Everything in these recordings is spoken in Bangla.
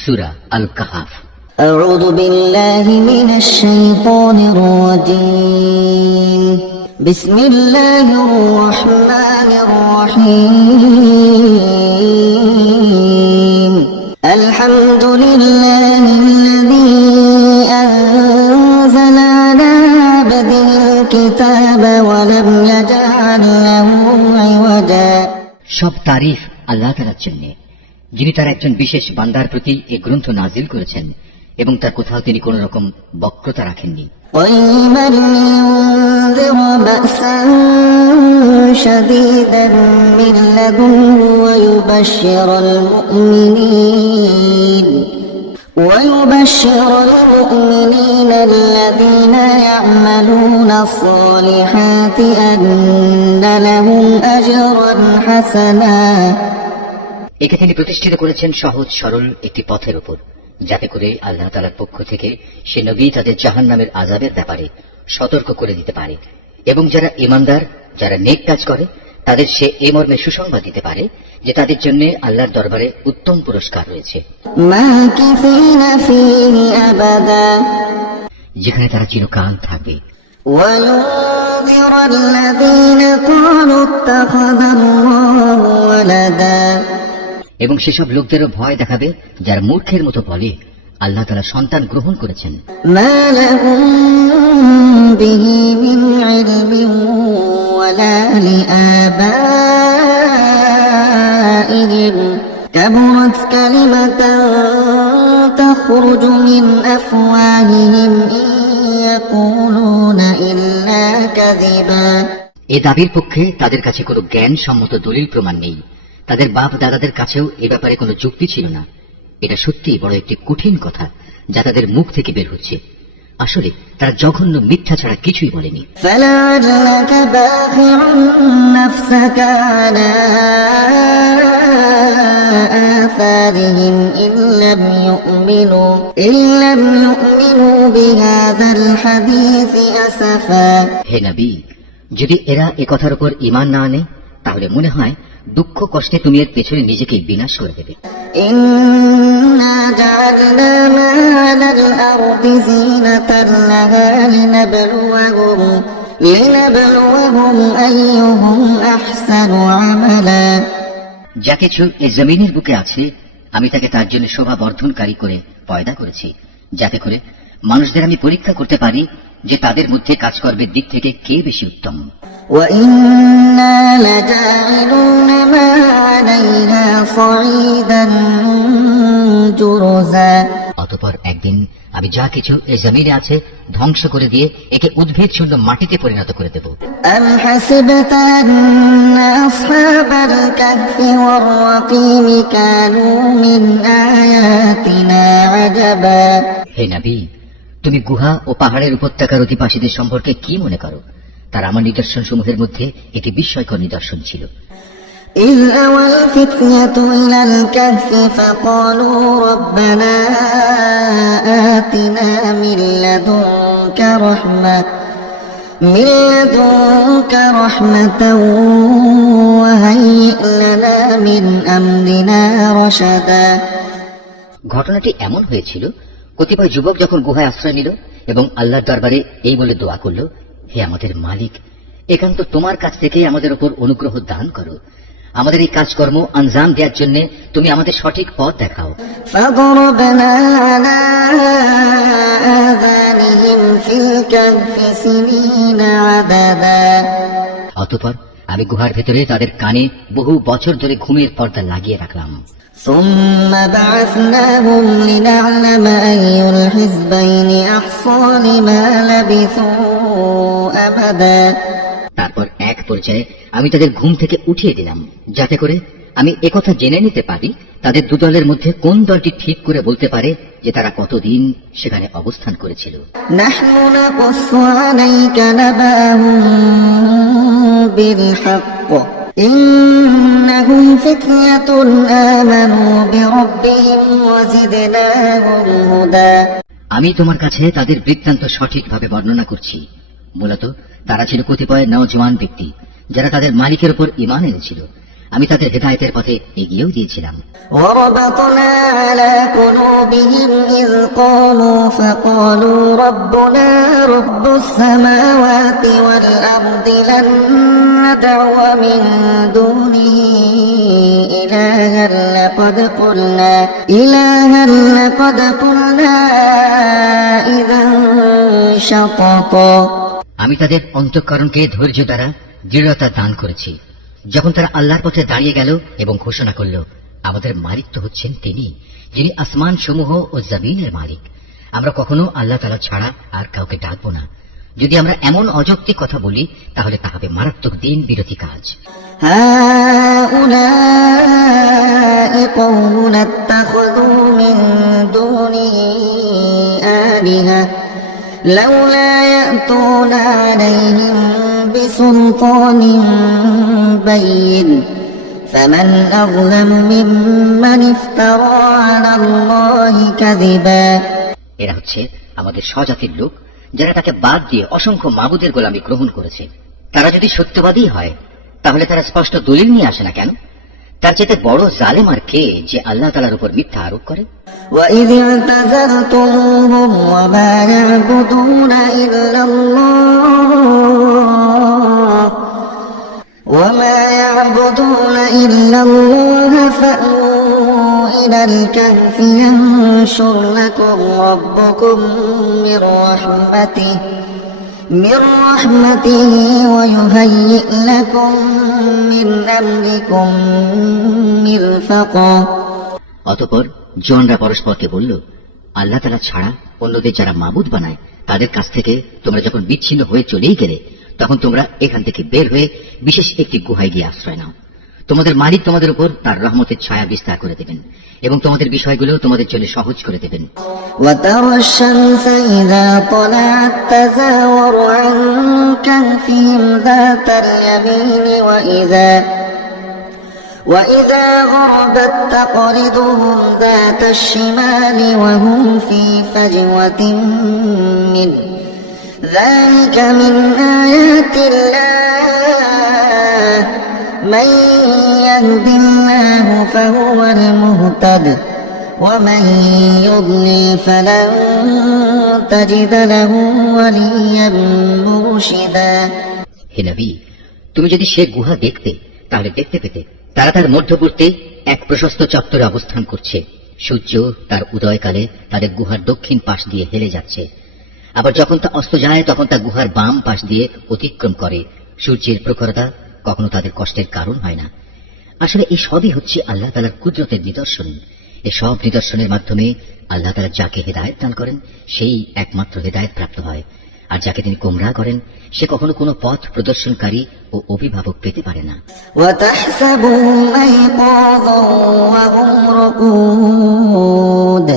সূরা আল কাহাফ। أعوذ بالله من الشيطان الرجيم بسم الله الرحمن الرحيم الحمد لله الذي أنزل على عبده الكتاب ولم يجعل له عوجا। সব তারিফ আল্লাহ তাআলার জন্য, যিনি তার একজন বিশেষ বান্দার প্রতি এই গ্রন্থ নাজিল করেছেন এবং তার কোথাও তিনি কোন রকম বক্রতা রাখেননি। قيما لينذر بأسا شديدا من لدنه ويبشر المؤمنين الذين يعملون الصالحات أن لهم أجرا حسنا। একে তিনি প্রতিষ্ঠিত করেছেন সহজ সরল একটি পথের উপর, যাতে করে আল্লাহ তাআলার পক্ষ থেকে সে নবী তাদের জাহান্নামের আযাবের ব্যাপারে সতর্ক করে দিতে পারে এবং যারা ঈমানদার, যারা নেক কাজ করে তাদের সে এ মর্মে সুসংবাদ দিতে পারে যে তাদের জন্য আল্লাহর দরবারে উত্তম পুরস্কার রয়েছে, ماكثين فيه أبدا যেখানে তারা চিরকাল থাকবে। وينذر الذين قالوا اتخذ الله ولدا এবং সেসব লোকদেরও ভয় দেখাবে যারা মূর্খের মতো বলে আল্লাহ তাআলা সন্তান গ্রহণ করেছেন। ما لهم به من علم ولا لآبائهم كبرت كلمة تخرج من أفواههم إن يقولون إلا كذبا। এ দাবির পক্ষে তাদের কাছে কোনো জ্ঞান সম্মত দলিল প্রমাণ নেই, তাদের বাপ দাদাদের কাছেও এ ব্যাপারে কোনো যুক্তি ছিল না। এটা সত্যিই বড় একটি কঠিন কথা যা তাদের মুখ থেকে বের হচ্ছে। আসলে তারা জঘন্য মিথ্যা ছাড়া কিছুই বলেনি। فلعلك باخع نفسك على آثارهم إن لم يؤمنوا بهذا الحديث أسفا। হে নবী, যদি এরা এ কথার উপর ঈমান না আনে তাহলে মনে হয় দুঃখ কষ্টে তুমি এর পেছনে নিজেকেই বিনাশ করে দেবে। إنا جعلنا ما على الأرض زينة لها لنبلوهم أيهم أحسن عملا। যা কিছু এই জমিনের বুকে আছে আমি তাকে তার জন্য শোভা বর্ধনকারী করে পয়দা করেছি, যাতে করে মানুষদের আমি পরীক্ষা করতে পারি যে তাদের মধ্যে কাজকর্মের দিক থেকে কে বেশি উত্তম। وإنا لجاعلون ما عليها صعيدا جرزا। অতঃপর একদিন আমি যা কিছু এই জমিনে আছে ধ্বংস করে দিয়ে একে উদ্ভিদ শূন্য মাটিতে পরিণত করে দেব। أم حسبت أن أصحاب الكهف والرقيم كانوا من آياتنا عجبا। হে নবী, তুমি গুহা ও পাহাড়ের উপত্যকার অধিবাসীদের সম্পর্কে কি মনে করো? তারা আমার নিদর্শন সমূহের মধ্যে একটি বিস্ময়কর নিদর্শন ছিল। إذ أوى الفتية إلى الكهف فقالوا ربنا آتنا من لدنك رحمة وهيئ لنا من أمرنا رشدا। ঘটনাটি এমন হয়েছিল, কতিপয় যুবক যখন গুহায় আশ্রয় নিল এবং আল্লাহর দরবারে এই বলে দোয়া করল, হে আমাদের মালিক, একান্ত তোমার কাছ থেকে আমাদের উপর অনুগ্রহ দান করো, আমাদের এই কাজকর্ম আঞ্জাম দেওয়ার জন্য তুমি আমাদের সঠিক পথ দেখাও। فضربنا على آذانهم في الكهف سنين عددا। অতঃপর আমি গুহার ভেতরে তাদের কানে বহু বছর ধরে ঘুমের পর্দা লাগিয়ে রাখলাম। ثم بعثناهم لنعلم أي الحزبين أحصى لما لبثوا أبدا। তারপর এক পর্যায়ে আমি তাদের ঘুম থেকে উঠিয়ে দিলাম, যাতে করে আমি একথা জেনে নিতে পারি তাদের দুদলের মধ্যে কোন দলটি ঠিক করে বলতে পারে যে তারা কতদিন সেখানে অবস্থান করেছিল। نحن نقص عليك نبأهم بالحق إنهم فتية آمنوا بربهم وزدناهم هدى। আমি তোমার কাছে তাদের বৃত্তান্ত সঠিকভাবে বর্ণনা করছি। মূলত তারা ছিল কতিপয় নওজওয়ান ব্যক্তি যারা তাদের মালিকের উপর ঈমান এনেছিল। আমি তাদের হেদায়েতের পথে এগিয়েও দিয়েছিলাম। وربطنا على قلوبهم بهم إذ قالوا فقالوا ربنا رب السماوات والأرض لن ندعو من دونه إلها لقد قلنا إذا شططا। আমি তাদের অন্তঃকরণকে ধৈর্য দ্বারা দৃঢ়তা দান করেছি যখন তারা আল্লাহর পথে দাঁড়িয়ে গেল এবং ঘোষণা করল, আমাদের মালিক তো হচ্ছেন তিনি, যিনি আসমান সমূহ ও জমিনের মালিক। আমরা কখনো আল্লাহ তাআলা ছাড়া আর কাউকে ডাকবো না। যদি আমরা এমন অযৌক্তিক কথা বলি তাহলে তা হবে মারাত্মক দিন বিরোধী কাজ। هؤلاء قومنا اتخذوا من دونه آلهة لولا يأتون عليهم بسلطان بين فمن أظلم ممن افترى على الله كذبا। এরা হচ্ছে আমাদের স্বজাতির লোক যারা তাকে বাদ দিয়ে অসংখ্য মাবুদের গোলামি গ্রহণ করেছে। তারা যদি সত্যবাদী হয় তাহলে তারা স্পষ্ট দলিল নিয়ে আসে না কেন? তার চেয়ে বড় জালেম আর কে যে আল্লাহ তাআলার উপর মিথ্যা আরোপ করে? وَإِذِ اعْتَزَلْتُمُوهُمْ وَمَا يَعْبُدُونَ إِلَّا اللَّهَ فَأْوُوا إِلَى الْكَهْفِ يَنشُرْ لَكُمْ رَبُّكُم من رحمته ويهيئ لكم من أمركم مرفقا। অতঃপর জনরা পরস্পরকে বলল, আল্লাহ তাআলা ছাড়া অন্যদের যারা মাবুদ বানায় তাদের কাছ থেকে তোমরা যখন বিচ্ছিন্ন হয়ে চলেই গেলে তখন তোমরা এখান থেকে বের হয়ে বিশেষ একটি গুহায় গিয়ে আশ্রয় নাও। তোমাদের মালিক তোমাদের উপর তার রহমতের ছায়া বিস্তার করে দেবেন এবং তোমাদের বিষয়গুলো তোমাদের জন্য সহজ করে দেবেন। وترى الشمس إذا طلعت تزاور عن كهفهم ذات اليمين وإذا غربت تقرضهم ذات الشمال وهم في فجوة منه ذلك من آيات الله من يهد الله فهو المهتد ومن يضلل فلن تجد له وليا مرشدا। হে নবী, তুমি যদি সে গুহা দেখতে তাহলে দেখতে পেতে তারা তার মধ্যবর্তী এক প্রশস্ত চত্বরে অবস্থান করছে। সূর্য তার উদয়কালে তাদের গুহার দক্ষিণ পাশ দিয়ে হেলে যাচ্ছে, আবার যখন তা অস্ত যায় তখন তা গুহার বাম পাশ দিয়ে অতিক্রম করে। সূর্যের প্রখরতা কখনো তাদের কষ্টের কারণ হয় না। আসলে এই সবই হচ্ছে আল্লাহ তাআলার কুদরতের নিদর্শন। এই সব নিদর্শনের মাধ্যমে আল্লাহ তাআলা যাকে হেদায়েত দান করেন সেই একমাত্র হেদায়েত প্রাপ্ত হয়, আর যাকে তিনি গোমরাহ করেন সে কখনো কোনো পথ প্রদর্শনকারী ও অভিভাবক পেতে পারে না। وتحسبهم أيقاظا وهم رقود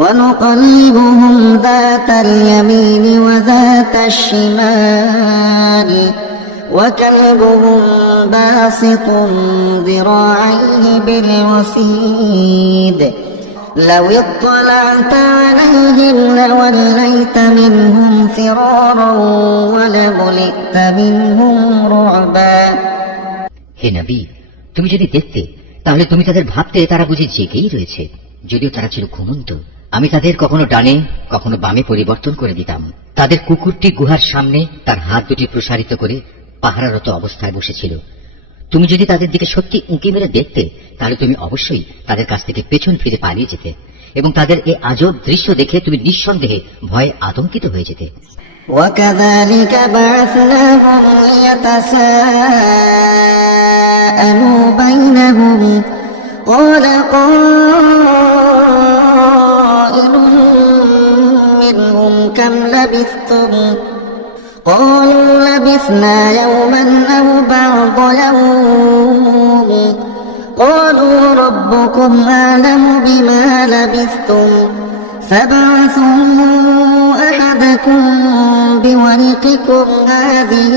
ونقلبهم ذات اليمين وذات الشمال وكلبهم باسط ذراعيه بالوسيد لو اطلعت عليهم لوليت منهم فرارا ولملئت منهم رعبا। হে নবী, তুমি যদি দেখতে তাহলে তুমি তাদের ভাবতে তারা বুঝি জেগেই রয়েছে, যদিও তারা ছিল ঘুমন্ত। আমি তাদের কখনো ডানে কখনো বামে পরিবর্তন করে দিতাম। তাদের কুকুরটি গুহার সামনে তার হাত দুটি প্রসারিত করে পাহারারত অবস্থায় বসেছিল। তুমি যদি তাদের দিকে সত্যি উঁকি মেরে দেখতে তাহলে তুমি অবশ্যই তাদের কাছ থেকে পেছন ফিরে পালিয়ে যেতে এবং তাদের এই আজব দৃশ্য দেখে তুমি নিঃসন্দেহে ভয়ে আতঙ্কিত হয়ে যেতে। وكذلك بعثناهم ليتساءلوا بينهم قال قائل منهم كم لبثتم قالوا لبثنا يوما أو بعض يوم قالوا ربكم أعلم بما لبثتم فابعثوا أحدكم بورقكم هذه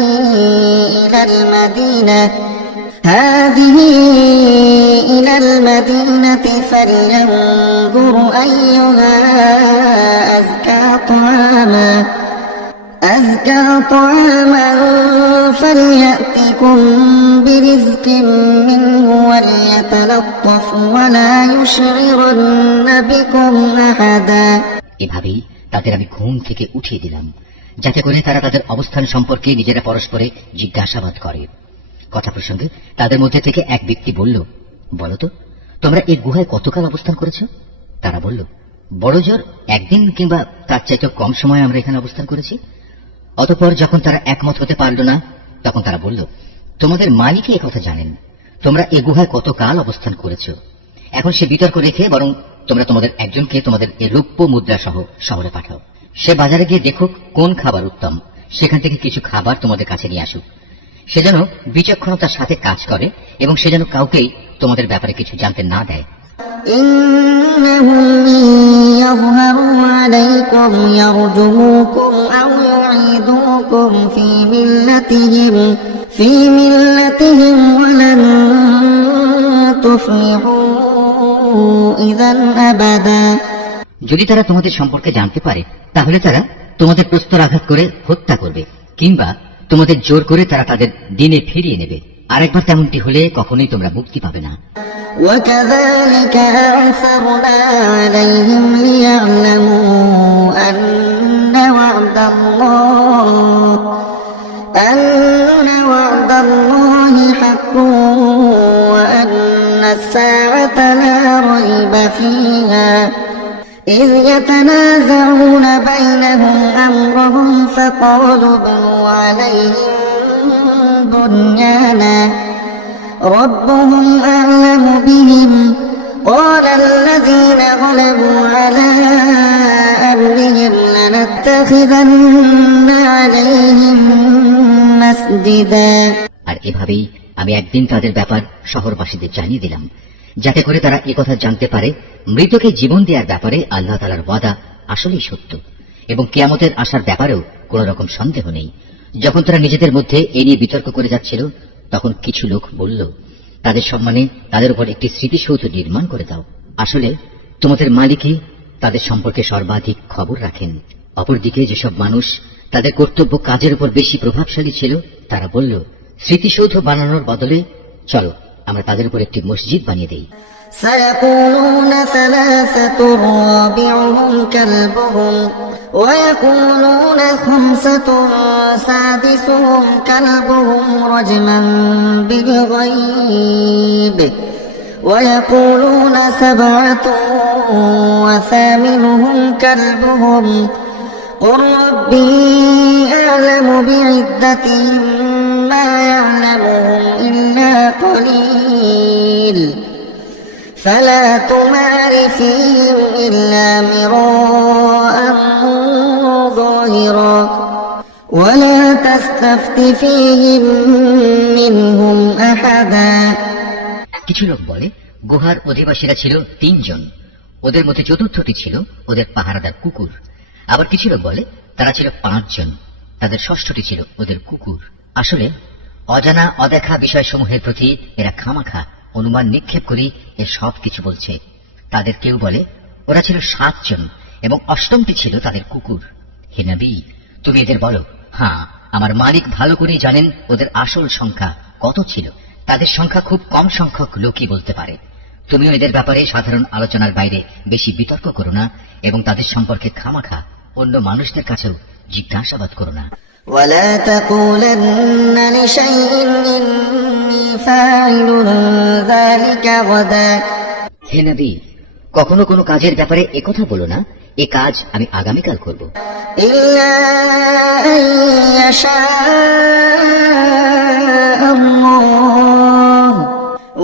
إلى المدينة فلينظر أيها أزكى طعاما فليأتكم برزق منه وليتلطفوا ولا يشعرن بكم أحدا এভাবেই তাদের আমি ঘুম থেকে উঠিয়ে দিলাম, যাতে করে তারা তাদের অবস্থান সম্পর্কে নিজেরা পরস্পরে জিজ্ঞাসাবাদ করে। কথা প্রসঙ্গে তাদের মধ্যে থেকে এক ব্যক্তি বলল, বলো তো, তোমরা এই গুহায় কতকাল অবস্থান করেছো? তারা বলল, বড় জোর একদিন কিংবা তার চাইতে কম সময় আমরা এখানে অবস্থান করেছি। অতঃপর যখন তারা একমত হতে পারল না, তখন তারা বলল, তোমাদের মালিকই একথা জানেন, তোমরা এই গুহায় কতকাল অবস্থান করেছো। এখন সে বিতর্ক রেখে বরং তোমরা তোমাদের একজনকে তোমাদের এই রৌপ্য মুদ্রা সহ শহরে পাঠাও। সে বাজারে গিয়ে দেখুক কোন খাবার উত্তম, সেখান থেকে কিছু খাবার তোমাদের কাছে নিয়ে আসুক। সে যেন বিচক্ষণতার সাথে কাজ করে এবং সে যেন কাউকেই তোমাদের ব্যাপারে কিছু জানতে না দেয়। إنهم إن يظهروا عليكم يرجموكم أو يعيدوكم في ملتهم ولن تفلحوا إذا أبدا যদি তারা তোমাদের সম্পর্কে জানতে পারে, তাহলে তারা তোমাদের প্রস্তরাঘাত করে হত্যা করবে, কিংবা তোমাদের জোর করে তারা তাদের দিনে ফিরিয়ে নেবে। আরেকবার তেমনটি হলে কখনোই তোমরা মুক্তি পাবে না। وكذلك أعثرنا عليهم ليعلموا أن وعد الله حق وأن الساعة لا ريب فيها إذ يتنازعون بينهم أمرهم فقالوا ابنوا عليهم بنيانا ربهم أعلم بهم قال الذين غلبوا على أمرهم لنتخذن عليهم مسجدا আর এভাবেই আমি একদিন তাদের ব্যাপার শহরবাসীদের জানিয়ে দিলাম, যাতে করে তারা একথা জানতে পারে, মৃতকে জীবন দেওয়ার ব্যাপারে আল্লাহ তাআলার ওয়াদা আসলেই সত্য এবং কিয়ামতের আসার ব্যাপারেও কোন রকম সন্দেহ নেই। যখন তারা নিজেদের মধ্যে এ নিয়ে বিতর্ক করে যাচ্ছিল, তখন কিছু লোক বলল, তাদের সম্মানে তাদের উপর একটি স্মৃতিসৌধ নির্মাণ করে দাও। আসলে তোমাদের মালিকই তাদের সম্পর্কে সর্বাধিক খবর রাখেন। অপরদিকে যেসব মানুষ তাদের কর্তব্য কাজের উপর বেশি প্রভাবশালী ছিল, তারা বলল, স্মৃতিসৌধ বানানোর বদলে চলো আমরা তাদের উপর একটি মসজিদ বানিয়ে দেই। سيقولون ثلاثة رابعهم كلبهم ويقولون خمسة سادسهم كلبهم رجما بالغيب ويقولون سبعة وثامنهم كلبهم قل ربي أعلم بعدتهم ما يعلمهم إلا قليل فلا تمار فيهم إلا مراء ظاهرا ولا تستفت فيهم منهم أحدا কিছু লোক বলে, গুহার অধিবাসীরা ছিল 3 জন, ওদের মধ্যে চতুর্থটি ছিল ওদের পাহারাদার কুকুর। আবার কিছু লোক বলে তারা ছিল 5 জন, তাদের ষষ্ঠটি ছিল ওদের কুকুর। আসলে অজানা অদেখা বিষয়সমূহের প্রতি এরা খামাখা অনুমান নিক্ষেপ করি এর সব কিছু বলছে। তাদের কেউ বলে ওরা ছিল 7 জন এবং অষ্টমটি ছিল তাদের কুকুর। হে নবী, তুমি এদের বলো, হ্যাঁ, আমার মালিক ভালো করেই জানেন ওদের আসল সংখ্যা কত ছিল। তাদের সংখ্যা খুব কম সংখ্যক লোকই বলতে পারে। তুমিও এদের ব্যাপারে সাধারণ আলোচনার বাইরে বেশি বিতর্ক করো না এবং তাদের সম্পর্কে খামাখা অন্য মানুষদের কাছেও জিজ্ঞাসাবাদ করো না। ولا تقولن لشيء إني فاعل ذلك غدا হে নবী, কখনো কোনো কাজের ব্যাপারে একথা বলো না, এ কাজ আমি আগামীকাল করব। إلا أن يشاء الله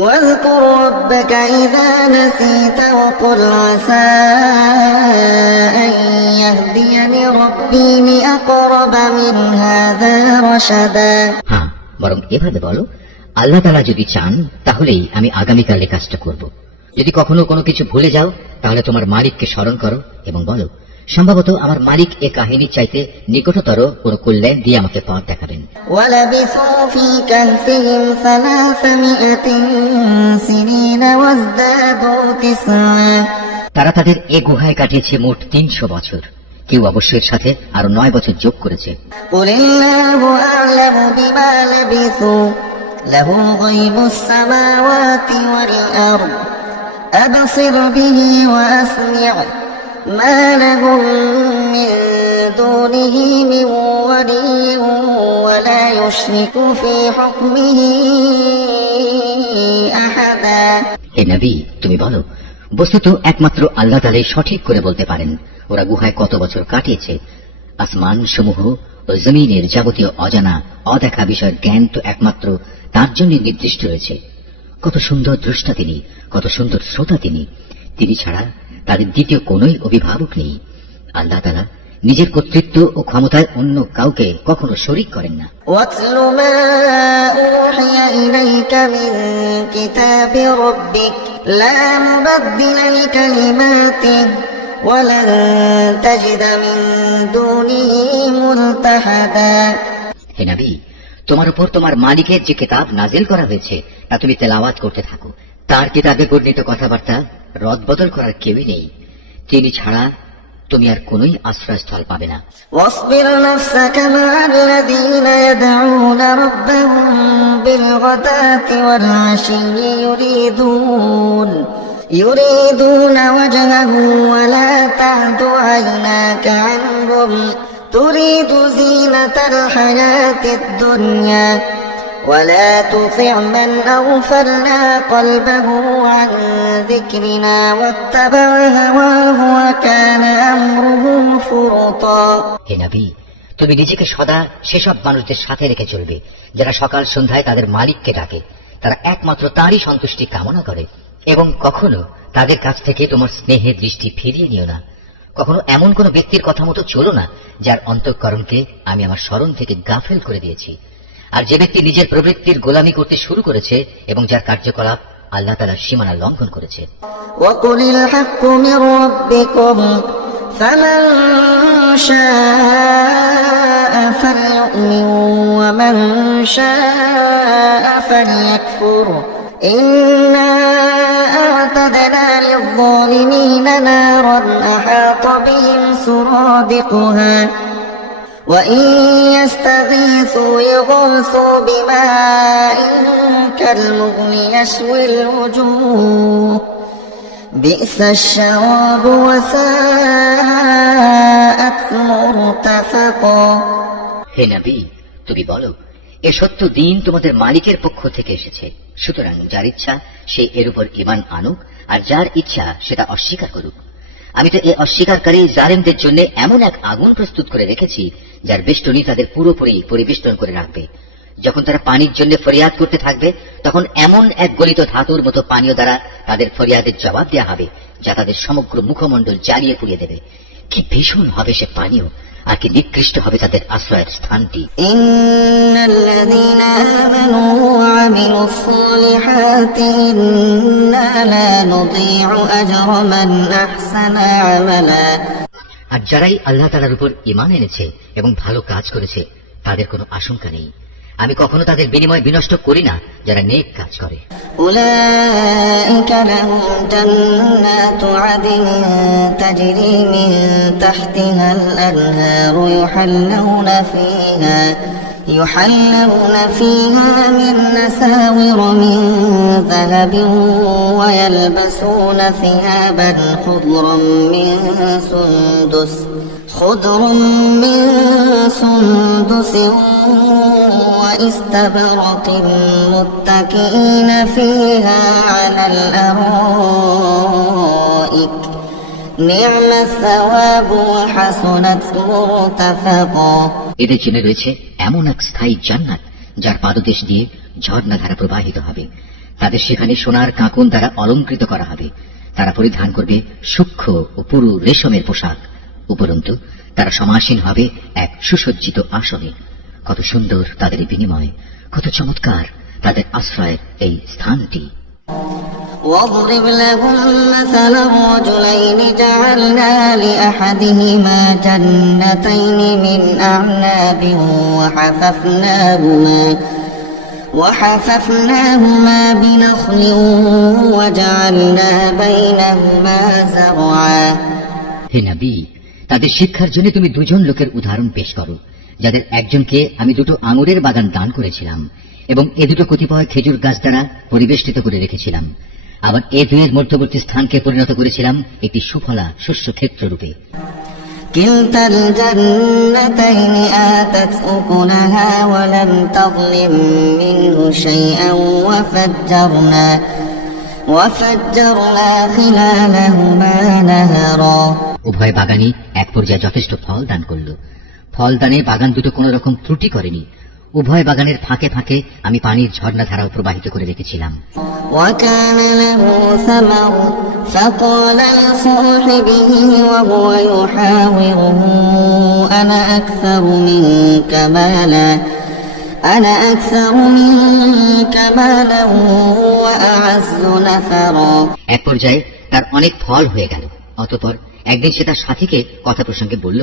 واذكر ربك إذا نسيت وقل عسى أن يهديني ربي لأقرب من هذا رشدا হ্যাঁ, বরং এভাবে বলো, আল্লাহ তাআলা যদি চান তাহলেই আমি আগামীকাল এই কাজটা করব। যদি কখনো কোনো কিছু ভুলে যাও, তাহলে তোমার মালিককে স্মরণ করো এবং বলো, সম্ভবত আমার মালিক এ কাহিনীর চাইতে নিকটতর কোন কল্যাণ দিয়ে আমাকে পথ দেখাবেন। ولبثوا في كهفهم 300 سنين وازدادوا 9 তারা তাদের এ গুহায় কাটিয়েছে মোট 300 বছর। কেউ অবশ্য এর সাথে আরো 9 বছর যোগ করেছে। قل الله أعلم بما لبثوا له غيب السماوات والأرض أبصر به وأسمع ما لهم من دونه من ولي ولا يشرك في حكمه أحدا হে নবী, তুমি বলো, বস্তুত একমাত্র আল্লাহ তাআলাই সঠিক করে বলতে পারেন ওরা গুহায় কত বছর কাটিয়েছে। আসমান সমূহ ও জমিনের যাবতীয় অজানা অদেখা বিষয়ের জ্ঞান তো একমাত্র তার জন্য নির্দিষ্ট রয়েছে। কত সুন্দর দ্রষ্টা তিনি, কত সুন্দর শ্রোতা তিনি। তিনি ছাড়া তাদের দ্বিতীয় কোনই অভিভাবক নেই। আল্লাহ তাআলা নিজের কর্তৃত্ব ও ক্ষমতায় অন্য কাউকে কখনো শরীক করেন না। واتل ما أوحي إليك من كتاب ربك لا مبدل لكلماته ولن تجد من دونه ملتحدا হে নবী, তোমার উপর তোমার মালিকের যে কিতাব নাজিল করা হয়েছে তা তুমি তেলাওয়াত করতে থাকো। তার কিতাবে বর্ণিত কথাবার্তা রদবদল করার কেউই নেই। তিনি ছাড়া তুমি আর কোনই আশ্রয়স্থল পাবে না। واصبر نفسك مع الذين يدعون ربهم بالغداة والعشي يريدون وجهه ولا تعد عيناك عنهم تريد زينة الحياة الدنيا ولا تطع من أغفلنا قلبه عن ذكرنا واتبع هواه وكان أمره فرطا হে নবী, তুমি নিজেকে সদা সেসব মানুষদের সাথে রেখে চলবে যারা সকাল সন্ধ্যায় তাদের মালিককে ডাকে। তারা একমাত্র তারই সন্তুষ্টি কামনা করে এবং কখনো তাদের কাছ থেকে তোমার স্নেহের দৃষ্টি ফিরিয়ে নিও না। কখনো এমন কোন ব্যক্তির কথা মতো চলো না যার অন্তঃকরণকে আমি আমার স্মরণ থেকে গাফেল করে দিয়েছি। আর যে ব্যক্তি নিজের প্রবৃত্তির গোলামি করতে শুরু করেছে এবং যার কার্যকলাপ আল্লাহ তাআলার সীমানা লঙ্ঘন করেছে। وقل الحق من ربكم فمن شاء فليؤمن ومن شاء فليكفر إنا أعتدنا للظالمين نارا أحاط بهم سرادقها وإن يستغيثوا يغوثوا بماء كالمغل يشوي الوجوه بئس الشراب وساءت مرتفقا হে নবী, তুমি বলো, এ সত্য দিন তোমাদের মালিকের পক্ষ থেকে এসেছে। সুতরাং যার ইচ্ছা সে এর উপর ঈমান আনুক, আর যার ইচ্ছা সেটা অস্বীকার করুক। আমি তো এ অস্বীকারী জালেমদের জন্য এমন এক আগুন প্রস্তুত করে রেখেছি যার বেষ্টনী তাদের পুরোপুরি পরিবেষ্টন করে রাখবে। যখন তারা পানির জন্য ফরিয়াদ করতে থাকবে তখন এমন এক গলিত ধাতুর মতো পানীয় দ্বারা তাদের ফরিয়াদের জবাব দেওয়া হবে যা তাদের সমগ্র মুখমণ্ডল জ্বালিয়ে পুড়িয়ে দেবে। কি ভীষণ হবে সে পানীয়, আর কি নিকৃষ্ট হবে তাদের আশ্রয়ের স্থানটি। ইন্নাল্লাযীনা আমানু ওয়া আমিলুস সালিহাতি ইন্না লা নুযীউ আজরা মান আহসানা আমালা। আর যারাই আল্লাহ তাআলার উপর ঈমান এনেছে এবং ভালো কাজ করেছে তাদের কোনো আশঙ্কা নেই। আমি কখনো তাদের বিনিময় বিনষ্ট করি না যারা নেক কাজ করে। উলাইকা লাহুম জান্নাতু আদন তাজরি মিন তাহতিহাল আনহারু يحلون فيها من أساور من ذهب ويلبسون ثيابا خضر من سندس واستبرق متكئين فيها على الأرائك نعم الثواب وحسنت مرتفقا এদের জন্য রয়েছে এমন এক স্থায়ী জান্নাত যার পাদদেশ দিয়ে ঝর্ণাধারা প্রবাহিত হবে। তাদের সেখানে সোনার কাঁকন দ্বারা অলঙ্কৃত করা হবে। তারা পরিধান করবে সূক্ষ্ম ও পুরু রেশমের পোশাক। উপরন্তু তারা সমাসীন হবে এক সুসজ্জিত আসনে। কত সুন্দর তাদের এই বিনিময়, কত চমৎকার তাদের আশ্রয়ের এই স্থানটি। واضرب لهم مثلا رجلين جعلنا لأحدهما جنتين من أعناب وحففناهما بنخل وجعلنا بينهما زرعا হে নবী, তাদের শিক্ষার জন্য তুমি দুজন লোকের উদাহরণ পেশ করো যাদের একজনকে আমি দুটো আঙুরের বাগান দান করেছিলাম এবং এ দুটো কতিপয় খেজুর গাছ দ্বারা পরিবেষ্টিত করে রেখেছিলাম। আবার এ দুয়ের মধ্যবর্তী স্থানকে পরিণত করেছিলাম একটি সুফলা শস্য ক্ষেত্র রূপে। كلتا الجنتين آتت أكلها ولم تظلم منه شيئا وفجرنا خلالهما نهرا। উভয় বাগানই এক পর্যায়ে যথেষ্ট ফল দান করল। ফল দানে বাগান দুটো কোন রকম ত্রুটি করেনি। উভয় বাগানের ফাঁকে ফাঁকে আমি পানির ঝর্ণাধারাও প্রবাহিত করে রেখেছিলাম। وكان له ثمر فقال لصاحبه وهو يحاوره أنا أكثر منك مالا وأعز نفرا। এক পর্যায়ে তার অনেক ফল হয়ে গেল। অতঃপর একদিন সে তার সাথীকে কথা প্রসঙ্গে বলল,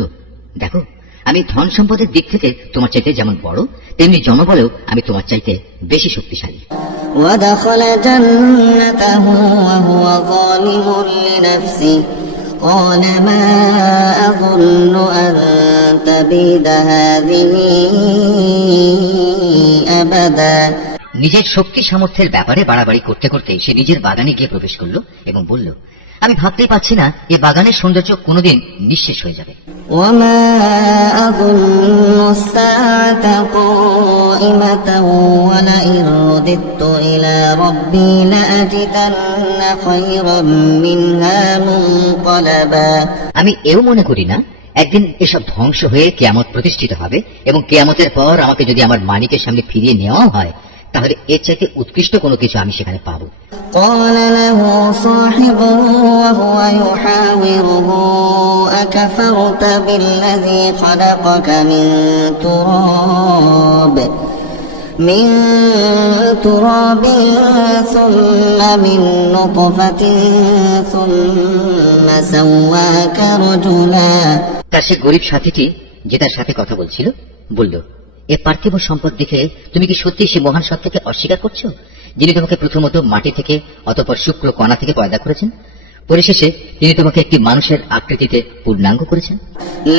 দেখো, আমি ধন সম্পদের দিক থেকে তোমার চাইতে যেমন বড়, তেমনি জনবলেও আমি তোমার চাইতে বেশি শক্তিশালী। ودخل جنته وهو ظالم لنفسه قال ما أظن أن تبيد هذه أبدا। নিজের শক্তি সামর্থ্যের ব্যাপারে বাড়াবাড়ি করতে করতে সে নিজের বাগানে গিয়ে প্রবেশ করল এবং বলল, আমি ভাবতেই পারছি না এ বাগানের সৌন্দর্য কোনোদিন নিঃশেষ হয়ে যাবে। وما أظن الساعة قائمة ولئن رددت إلى ربي لأجدن خيرا منها منقلبا। আমি এও মনে করি না একদিন এসব ধ্বংস হয়ে কিয়ামত প্রতিষ্ঠিত হবে এবং কিয়ামতের পর আমাকে যদি আমার মালিকের সামনে ফিরিয়ে নেওয়া হয়, তাহলে এর চাইতে উৎকৃষ্ট কোনো কিছু আমি সেখানে পাবো। قال له صاحبه وهو يحاوره أكفرت بالذي خلقك من تراب ثم من نطفة ثم سواك رجلا। তার সে গরিব সাথীটি যে তার সাথে কথা বলছিল বলল, এ পার্থিব সম্পদ দেখে তুমি কি সত্যি সে মহান সত্তাকে অস্বীকার করছো, যিনি তোমাকে প্রথমত মাটি থেকে অতঃপর শুক্র কণা থেকে পয়দা করেছেন, পরিশেষে তিনি তোমাকে একটি মানুষের আকৃতিতে পূর্ণাঙ্গ করেছেন।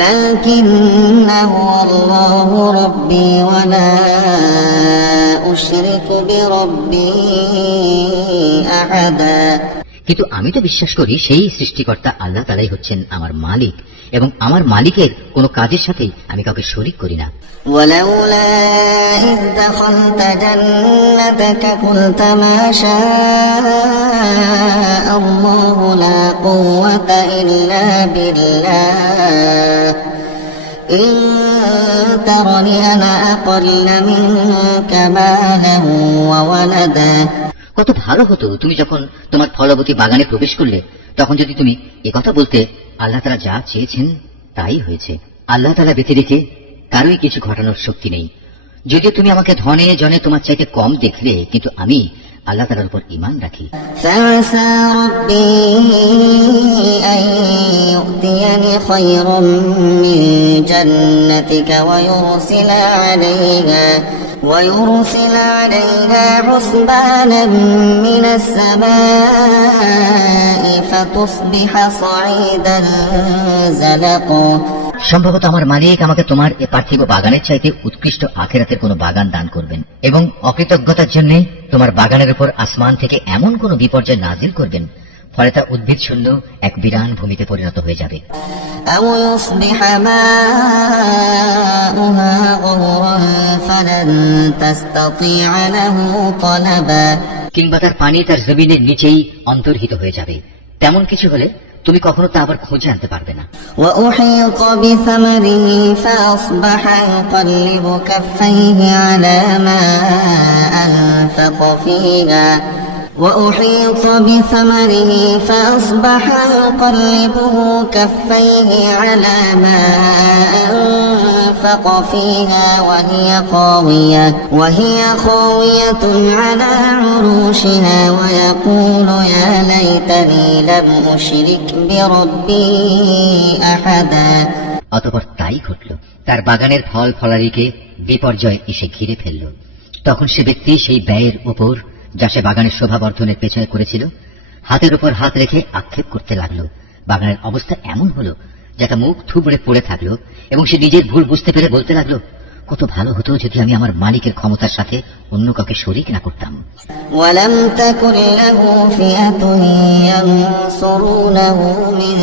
লাকিন্নাহু আল্লাহু রাব্বী ওয়া লা উশরিকু বিরাব্বী আহাদা। কিন্তু আমি তো বিশ্বাস করি সেই সৃষ্টিকর্তা আল্লাহ তাআলাই হচ্ছেন আমার মালিক এবং আমার মালিকের কোনো কাজের সাথেই আমি কাউকে শরীক করি না। ওয়ালাউলা ইয দাখালতা জান্নাতাকা কুলতা মা শাআল্লাহু লা কুওয়াতা ইল্লা বিল্লাহ ইন তারানি আনা আকাল্লা মিনকা মালান ওয়া ওয়ালাদা। কত ভালো হতো তুমি যখন তোমার ফলবতী বাগানে প্রবেশ করলে তখন যদি তুমি একথা বলতে, আল্লাহ তাআলা যা চেয়েছেন তাই হয়েছে। আল্লাহ তাআলা ব্যতি রেখে কারোই কিছু ঘটানোর শক্তি নেই। যদিও তুমি আমাকে ধনে জনে তোমার চাইতে কম দেখলে, কিন্তু আমি আল্লাহ তাআলার উপর ঈমান রাখি। فعسى ربي أن يؤتيني خيرا من جنتك ويرسل عليها حسبانا من السماء فتصبح صعيدا زلقا। সম্ভবত আমার মালিক আমাকে তোমার এ পার্থিব বাগানের চাইতে উৎকৃষ্ট আখিরাতের কোনো বাগান দান করবেন এবং অকৃতজ্ঞতার জন্য তোমার বাগানের উপর আসমান থেকে এমন কোন বিপর্যয় নাজিল করবেন, ফলে তা উদ্ভিদ শূন্য এক বিরান ভূমিতে পরিণত হয়ে যাবে। أو يصبح ماؤها غورا فلن تستطيع له طلبا। কিংবা তার পানি তার জমিনের নিচেই অন্তর্হিত হয়ে যাবে, তেমন কিছু হলে তুমি কখনো তা আবার খুঁজে আনতে পারবে না। وأحيط بثمره فأصبح يقلب كفيه على ما أنفق فيها وأحيط بثمره فأصبح يقلبه كفيه على ما أنفق فيها وهي خاوية على عروشها ويقول يا ليتني لم أشرك بربي أحدا। অতঃপর তাই ঘটল, তার বাগানের ফল ফলারিকে বিপর্যয় এসে ঘিরে ফেলল। তখন সে ব্যক্তি সেই ব্যয়ের উপর যা সে বাগানের শোভা বর্ধনের পেছনে করেছিল হাতের উপর হাত রেখে আক্ষেপ করতে লাগলো। বাগানের অবস্থা এমন হলো, যেটা মুখ থুবড়ে পড়ে থাকলো এবং সে নিজের ভুল বুঝতে পেরে বলতে লাগলো, কত ভালো হতো যদি আমি আমার মালিকের ক্ষমতার সাথে অন্য কাউকে শরীক না করতাম। ولم تكن له فئة ينصرونه من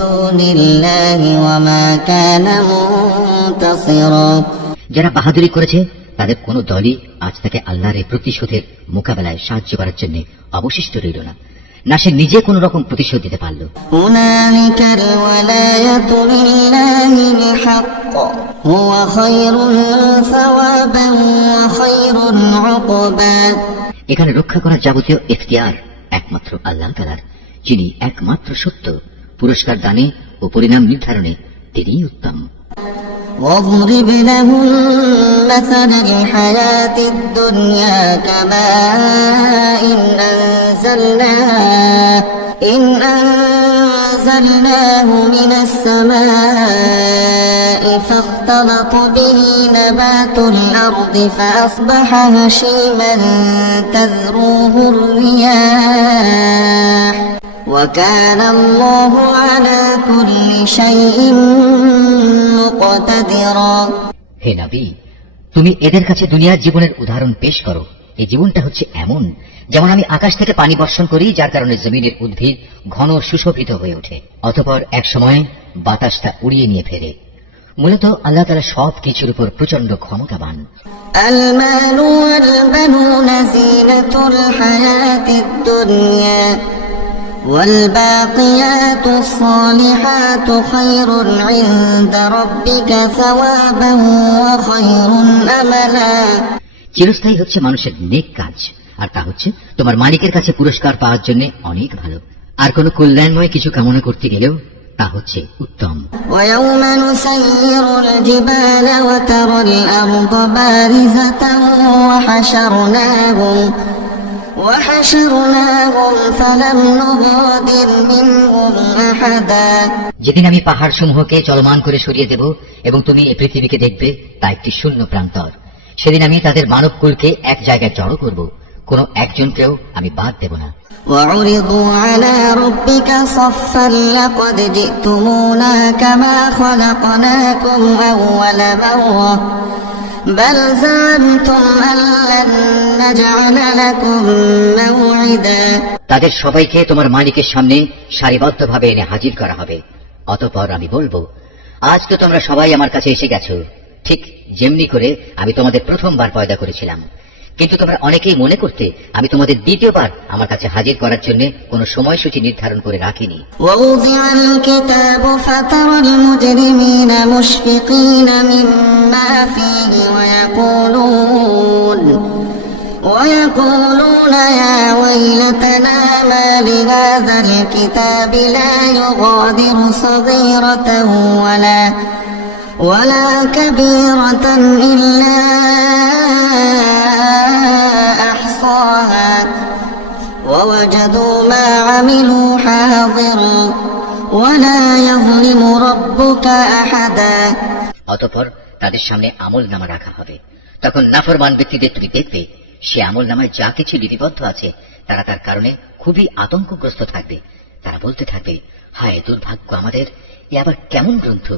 دون الله وما كان منتصرا। যারা বাহাদুরি করেছে তাদের কোন দলই আজ তাকে আল্লাহর এই প্রতিশোধের মোকাবেলায় সাহায্য করার জন্য অবশিষ্ট রইল না, না সে নিজে কোন রকম প্রতিশোধ দিতে পারল। هنالك الولاية لله الحق هو خير ثوابا وخير عقبا। এখানে রক্ষা করার যাবতীয় ইখতিয়ার একমাত্র আল্লাহ তাআলার, যিনি একমাত্র সত্য। পুরস্কার দানে ও পরিণাম নির্ধারণে তিনিই উত্তম। واضرب لهم مثل الحياة الدنيا كماء إن أنزلناه من السماء فاختلط به نبات الأرض فأصبح هشيما تذروه الرياح وكان الله على كل شيء مقتدرا। হে নবী, তুমি এদের কাছে দুনিয়ার জীবনের উদাহরণ পেশ করো। এই জীবনটা হচ্ছে এমন যেমন আমি আকাশ থেকে পানি বর্ষণ করি, যার কারণে জমিনের উদ্ভিদ ঘন সুশোভিত হয়ে ওঠে, অতঃপর এক সময় বাতাস তা উড়িয়ে নিয়ে ফেরে। মূলত আল্লাহ তাআলা সব কিছুর উপর প্রচন্ড ক্ষমতাবান। المال والبنون زينة الحياة الدنيا والباقيات الصالحات خير عند ربك ثوابا وخير أملا। চিরস্থায়ী হচ্ছে মানুষের নেক কাজ, আর তা হচ্ছে তোমার মালিকের কাছে পুরস্কার পাওয়ার জন্য অনেক ভালো। আর কোন কল্যাণময় কিছু কামনা করতে গেলেও তা হচ্ছে উত্তম। ويوم نسير الجبال وترى الأرض بارزة وحشرناهم فلم نغادر منهم أحدا। যেদিন আমি পাহাড় সমূহকে চলমান করে সরিয়ে দেব এবং তুমি এই পৃথিবীকে দেখবে তা একটি শূন্য প্রান্তর, সেদিন আমি তাদের মানবকুলকে এক জায়গায় জড়ো করব, কোন একজনকেও আমি বাদ দেব না। وعرضوا على ربك صفا لقد جئتمونا كما خلقناكم أول مرة بل زعمتم أن لن نجعل لكم موعدا। তাদের সবাইকে তোমার মালিকের সামনে সারিবদ্ধভাবে এনে হাজির করা হবে। অতঃপর আমি বলবো, আজ তো তোমরা সবাই আমার কাছে এসে গেছো, ঠিক যেমনি করে আমি তোমাদের প্রথমবার পয়দা করেছিলাম। কিন্তু তোমরা অনেকেই মনে করতে আমি তোমাদের দ্বিতীয়বার আমার কাছে হাজির করার জন্য কোনো সময়সূচি নির্ধারণ করে রাখিনি। ووضع الكتاب فترى المجرمين مشفقين مما فيه ويقولون يا ويلتنا ما لهذا الكتاب لا يغادر صغيرة ولا كبيرة إلا أحصاها ووجدوا ما عملوا حاضرا ولا يظلم ربك أحدا। অতঃপর তাদের সামনে আমল নামা রাখা হবে। তখন নাফরমান ব্যক্তিদের তুমি দেখবে সে আমল নামায় যা কিছু লিপিবদ্ধ আছে তারা তার কারণে খুবই আতঙ্কগ্রস্ত থাকবে। তারা বলতে থাকবে, হায় দুর্ভাগ্য আমাদের, এ আবার কেমন গ্রন্থ!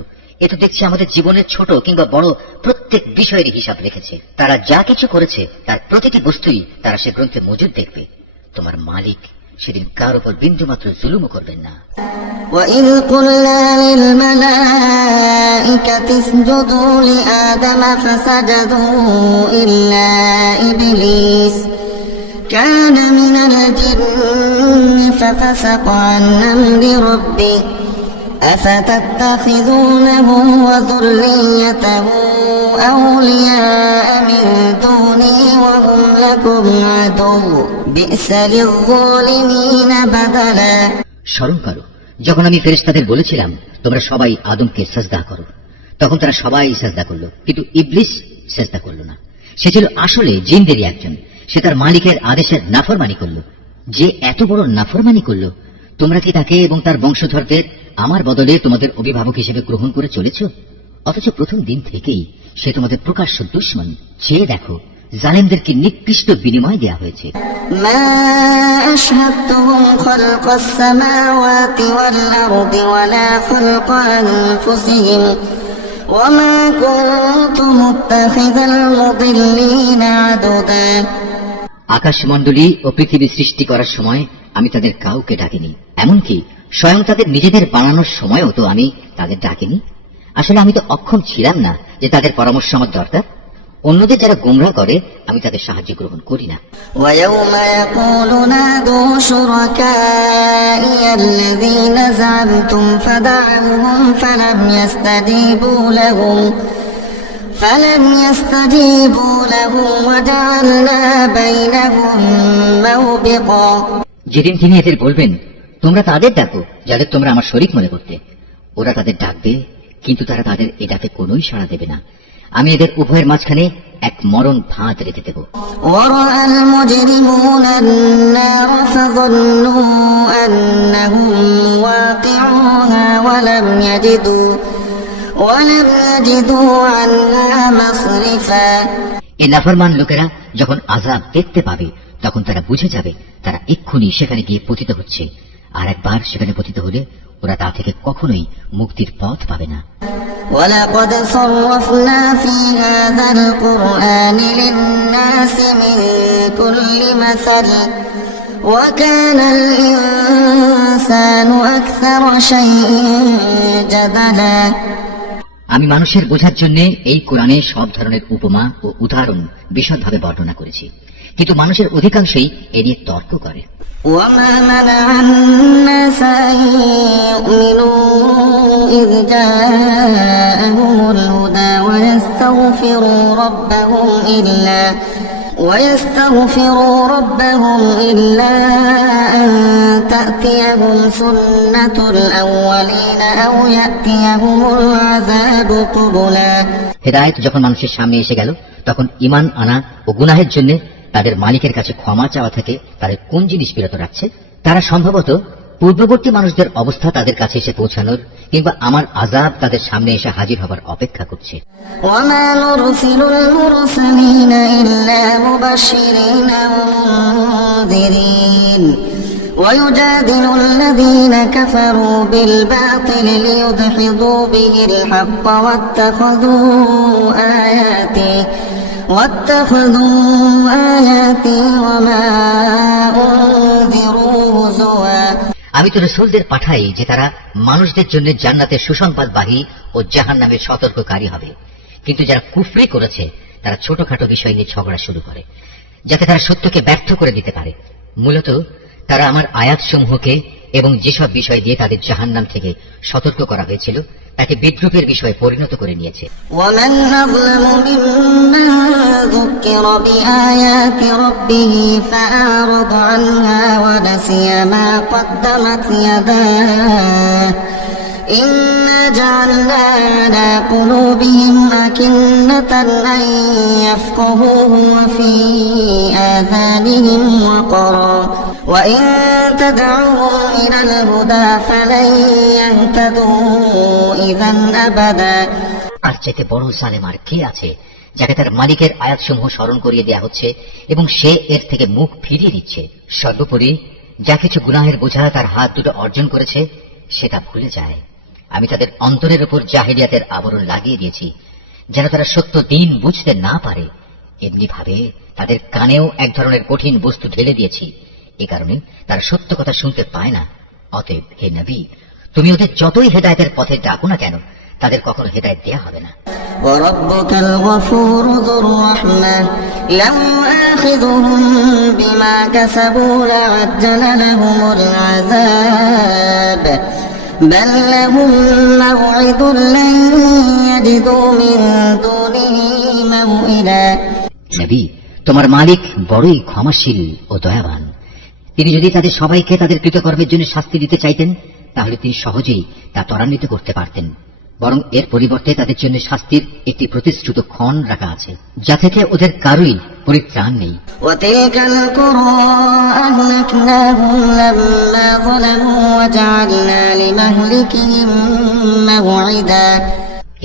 এ তো দেখছি আমাদের জীবনের ছোট কিংবা বড় প্রত্যেক বিষয়েরই হিসাব রেখেছে। তারা যা কিছু করেছে তার প্রতিটি বস্তুই তারা সে গ্রন্থে মজুদ দেখবে। তোমার মালিক সেদিন কার উপর বিন্দুমাত্র জুলুমও করবেন না। وَإِذْ قُلْنَا لِلْمَلَائِكَةِ اسْجُدُوا لِآدَمَ فَسَجَدُوا إِلَّا إِبْلِيسَ كَانَ مِنَ الْجِنِّ فَفَسَقَ عَنْ أَمْرِ رَبِّهِ أَفَتَتَّخِذُونَهُ وَذُرِّيَّتَهُ أَوْلِيَاءَ مِن دُونِي وَهُمْ لَكُمْ عَدُوٌّ بِئْسَ لِلظَّالِمِينَ بَدَلًا। স্মরণ করো যখন আমি ফেরেশতাদের বলেছিলাম তোমরা সবাই আদমকে সাজদা করো, তখন তারা সবাই সাজদা করলো, কিন্তু ইবলিস সাজদা করলো না। সে ছিল আসলে জিনদেরই একজন। সে তার মালিকের আদেশের নাফরমানি করল। যে এত বড় নাফরমানি করল, তোমরা কি তাকে এবং তার বংশধরদের আমার বদলে তোমাদের অভিভাবক হিসেবে গ্রহণ করে চলেছ? অথচ প্রথম দিন থেকেই সে তোমাদের প্রকাশ্য দুশমন। চেয়ে দেখো জালেমদের কি নিকৃষ্ট বিনিময় দেয়া হয়েছে। মা আশহাদতুহুম খালকাস সামাওয়াতি ওয়াল আরদি ওয়ালা খালকা আনফুসিহিম وما كنت متخذ المضلين عضدا আকাশমণ্ডলী ও পৃথিবী সৃষ্টি করার সময় আমি তাদের কাউকে ডাকিনি, এমনকি স্বয়ং তাদের নিজেদের বানানোর সময়ও তো আমি তাদের ডাকিনি। আসলে আমি তো অক্ষম ছিলাম না যে তাদের পরামর্শ আমার দরকার। অন্যদের যারা গোমরাহ করে আমি তাদের সাহায্য গ্রহণ করি না। ويوم يقول نادوا شركائي الذين زعمتم فدعوهم فلم يستجيبوا لهم وجعلنا بينهم موبقا যেদিন তিনি এদের বলবেন, তোমরা তাদের ডাকো যাদের তোমরা আমার শরীক মনে করতে, ওরা তাদের ডাকবে, কিন্তু তারা তাদের এ ডাকে কোনোই সাড়া দেবে না। আমি এদের উভয়ের মাঝখানে এক মরণ ফাঁদ রেখে দেব। ورأى المجرمون النار فظنوا أنهم واقعوها ولم يجدوا عنها مصرفا এই নাফরমান লোকেরা যখন আযাব দেখতে পাবে তখন তারা বুঝে যাবে তারা এক্ষুনি সেখানে গিয়ে পতিত হচ্ছে, আর একবার সেখানে পতিত হলে ওরা তা থেকে কখনোই মুক্তির পথ পাবে না। ولقد صرفنا في هذا القرآن للناس من كل مثل وكان الإنسان أكثر شيء جدلا আমি মানুষের বোঝার জন্য এই কোরআনে সব ধরনের উপমা ও উদাহরণ বিশদভাবে বর্ণনা করেছি, কিন্তু মানুষের অধিকাংশই এ নিয়ে তর্ক করে। وما منع الناس أن يؤمنوا إذ جاءهم الهدى ويستغفروا ربهم إلا أن تأتيهم سنة الأولين أو يأتيهم العذاب قبلا হেদায়েত যখন মানুষের সামনে এসে গেল তখন ঈমান আনা ও গুনাহের জন্য তাদের মালিকের কাছে ক্ষমা চাওয়া থেকে তাদের কোন জিনিস বিরত রাখছে? তারা সম্ভবত পূর্ববর্তী মানুষদের অবস্থা তাদের কাছে এসে পৌঁছানোর কিংবা আমার আযাব তাদের সামনে এসে হাজির হবার অপেক্ষা করছে। وما نرسل المرسلين إلا مبشرين ومنذرين ويجادل الذين كفروا بالباطل ليدحضوا به الحق واتخذوا آياتي وما أنذروا هزوا আমি তো রাসূলদের পাঠাই যে তারা মানুষদের জন্য জান্নাতের সুসংবাদবাহী ও জাহান্নামের সতর্ককারী হবে, কিন্তু যারা কুফরি করেছে তারা ছোটখাটো বিষয় নিয়ে ঝগড়া শুরু করে যাতে তারা সত্যকে ব্যর্থ করে দিতে পারে। মূলত তারা আমার আয়াতসমূহকে এবং যেসব বিষয় দিয়ে তাদের জাহান্নাম থেকে সতর্ক করা হয়েছিল তাকে বিদ্রুপের বিষয়ে পরিণত করে নিয়েছে। ومن أظلم ممن ذكر بآيات ربه فأعرض عنها ونسي ما قدمت يداه إنا جعلنا على قلوبهم أكنة أن يفقهوه وفي آذانهم وقرا وإن تدعوهم إلى الهدى فلن يهتدوا إذا أبدا আর চাইতে বড় জালেম আর কে আছে যাকে তার মালিকের আয়াতসমূহ স্মরণ করিয়ে দেয়া হচ্ছে এবং সে এর থেকে মুখ ফিরিয়ে দিচ্ছে। সর্বোপরি যা কিছু গুনাহের বোঝা তার হাত দুটো অর্জন করেছে সেটা ভুলে যায়। আমি তাদের অন্তরের উপর জাহিলিয়াতের আবরণ লাগিয়ে দিয়েছি যেন তারা সত্য দিন বুঝতে না পারে। এমনি ভাবে তাদের কানেও এক ধরনের কঠিন বস্তু ঢেলে দিয়েছি, এ কারণে তারা সত্য কথা শুনতে পায় না। অতএব হে নবী, তুমি ওদের যতই হেদায়েতের পথে ডাকো না কেন তাদের কখনো হেদায়েত দেয়া হবে না। وربك الغفور ذو الرحمة لو يؤاخذهم بما كسبوا لعجل لهم العذاب بل لهم موعد لن يجدوا من دونه موئلا নবী, তোমার মালিক বড়ই ক্ষমাশীল ও দয়াবান। তিনি যদি তাদের সবাইকে তাদের কৃতকর্মের জন্য শাস্তি দিতে চাইতেন তাহলে তিনি সহজেই তা ত্বরান্বিত করতে পারতেন। বরং এর পরিবর্তে তাদের জন্য শাস্তির একটি প্রতিশ্রুত ক্ষণ রাখা আছে যা থেকে ওদের কারোই পরিত্রাণ নেই। وتلك القرى أهلكناهم لما ظلموا وجعلنا لمهلكهم موعدا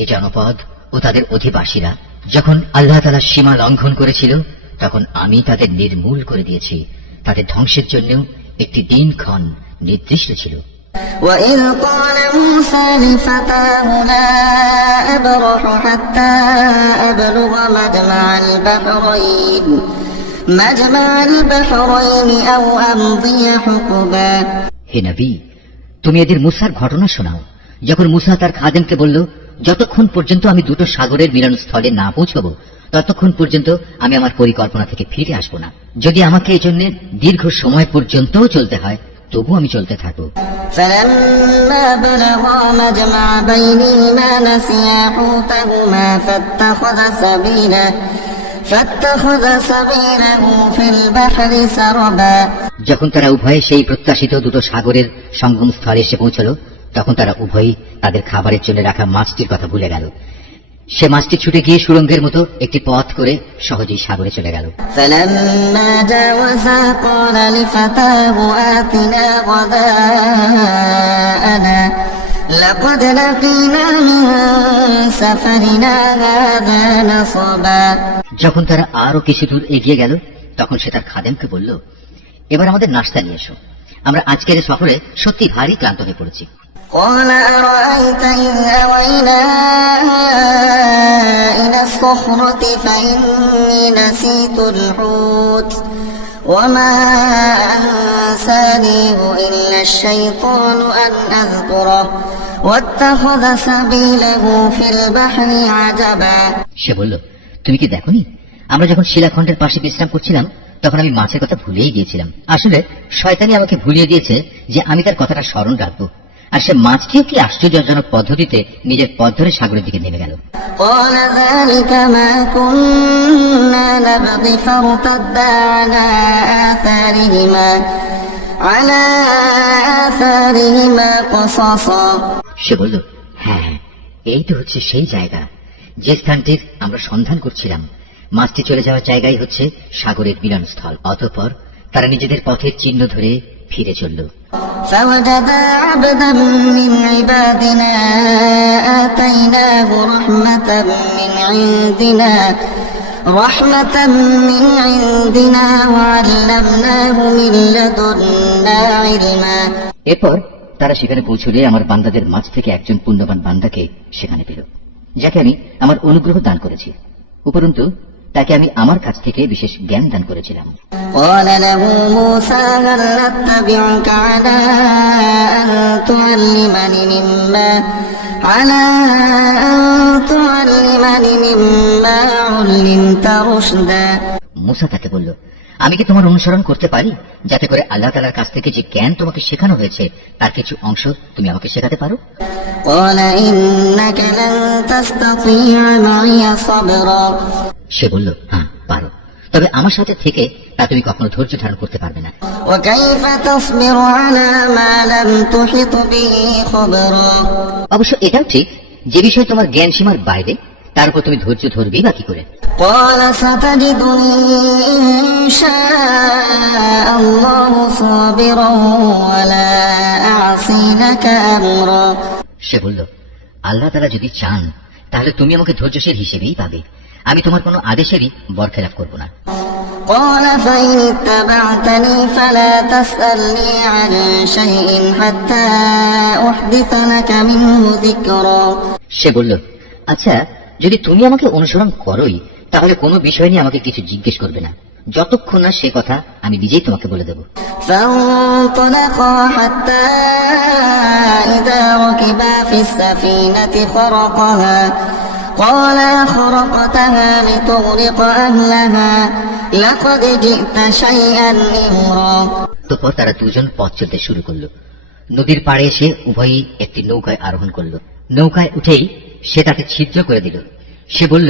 এ জনপদ ও তাদের অধিবাসীরা যখন আল্লাহ তাআলার সীমা লঙ্ঘন করেছিল তখন আমি তাদের নির্মূল করে দিয়েছি। তাদের ধ্বংসের জন্য একটি দিনক্ষণ নির্দিষ্ট ছিল। وإذ قال موسى لفتاه لا أبرح حتى أبلغ مجمع البحرين أو أمضي حقبا হে নবী, তুমি এদের মুসার ঘটনা শোনাও। যখন মুসা তার খাদেমকে বলল, যতক্ষণ পর্যন্ত আমি দুটো সাগরের মিলনস্থলে না পৌঁছবো ততক্ষণ পর্যন্ত আমি আমার পরিকল্পনা থেকে ফিরে আসব না। যদি আমাকে এই জন্য দীর্ঘ সময় পর্যন্ত চলতে হয় তবু আমি চলতে থাকবো। فلما بلغا مجمع بينهما نسيا حوتهما فاتخذ سبيله في البحر سربا যখন তারা উভয়ে সেই প্রত্যাশিত দুটো সাগরের সঙ্গম স্থলে এসে পৌঁছল তখন তারা উভয়ই তাদের খাবারের জন্য রাখা মাছটির কথা ভুলে গেল। সে মাছটি ছুটে গিয়ে সুড়ঙ্গের মতো একটি পথ করে সহজেই সাগরে চলে গেল। فلما جاوزا قال لفتاه آتنا غداءنا لقد لقينا من سفرنا هذا نصبا যখন তারা আরো কিছু দূর এগিয়ে গেল তখন সে তার খাদেমকে বলল, এবার আমাদের নাস্তা নিয়ে এসো, আমরা আজকের সফরে সত্যি ভারী ক্লান্ত হয়ে পড়েছি। قال أرأيت إذ أوينا إلى الصخرة فإني نسيت الحوت وما أنسانيه إلا الشيطان أن أذكره واتخذ سبيله في البحر عجبا সে বলল, তুমি কি দেখোনি আমরা যখন শিলাখণ্ডের পাশে বিশ্রাম করছিলাম তখন আমি মাছের কথা ভুলেই গিয়েছিলাম। আসলে শয়তানি আমাকে ভুলিয়ে দিয়েছে যে আমি তার কথাটা স্মরণ রাখবো। আর সে মাছটিও কি আশ্চর্যজনক পদ্ধতিতে নিজের পথ ধরে সাগরের দিকে নেমে গেল। قال ذلك ما كنا نبغي فارتدا على آثارهما قصصا সে বলল, হ্যাঁ, এই তো হচ্ছে সেই জায়গা যে স্থানটির আমরা সন্ধান করছিলাম। মাছটি চলে যাওয়ার জায়গায় হচ্ছে সাগরের মিলনস্থল। অতঃপর তারা নিজেদের পথের চিহ্ন ধরে ফিরে চলল। فوجدا عبدا من عبادنا آتيناه رحمة من عندنا وعلمناه من لدنا علما এরপর তারা সেখানে পৌঁছলে আমার বান্দাদের মাঝ থেকে একজন পুণ্যবান বান্দাকে সেখানে পেল, যাকে আমি আমার অনুগ্রহ দান করেছি। উপরন্তু তাকে আমি আমার কাছ থেকে বিশেষ জ্ঞান দান করেছিলাম। قال له موسى هل نتبعك على أن تعلمني مما علمت رشدا মুসা তাকে বলল, আমি কি তোমার অনুসরণ করতে পারি যাতে করে আল্লাহ তাআলার কাছ থেকে যে জ্ঞান তোমাকে শেখানো হয়েছে তার কিছু অংশ তুমি আমাকে শেখাতে পারো? قال إنك لن تستطيع معي صبرا সে বলল, হ্যাঁ পারো, তবে আমার সাথে থেকে তা তুমি কখনো ধৈর্য ধারণ করতে পারবে না। وكيف تصبر على ما لم تحط به خبرا অবশ্য এটাও ঠিক, যে বিষয় তোমার জ্ঞান সীমার বাইরে তার উপর তুমি ধৈর্য ধরবেই বা কি করে? قال ستجدني إن شاء الله صابرا ولا أعصي لك أمرا সে বলল, আল্লাহ তাআলা যদি চান তাহলে তুমি আমাকে ধৈর্যশীল হিসেবেই পাবে, আমি তোমার কোনো আদেশেরই বরখেলাপ করব না। قال فإن اتبعتني فلا تسألني عن شيء حتى أحدث لك منه ذكرا সে বলল, আচ্ছা যদি তুমি আমাকে অনুসরণ করোই তাহলে কোনো বিষয় নিয়ে আমাকে কিছু জিজ্ঞেস করবে না, যতক্ষণ না সে কথা আমি নিজেই তোমাকে বলে দেব। فانطلقا حتى إذا ركبا في السفينة خرقها قال أخرقتها لتغرق أهلها لقد جئت شيئا إمرا তারপর তারা দুজন পথ চলতে শুরু করলো। নদীর পাড়ে এসে উভয়ই একটি নৌকায় আরোহণ করলো। নৌকায় উঠেই সে তাকে ছিদ্র করে দিল। সে বলল,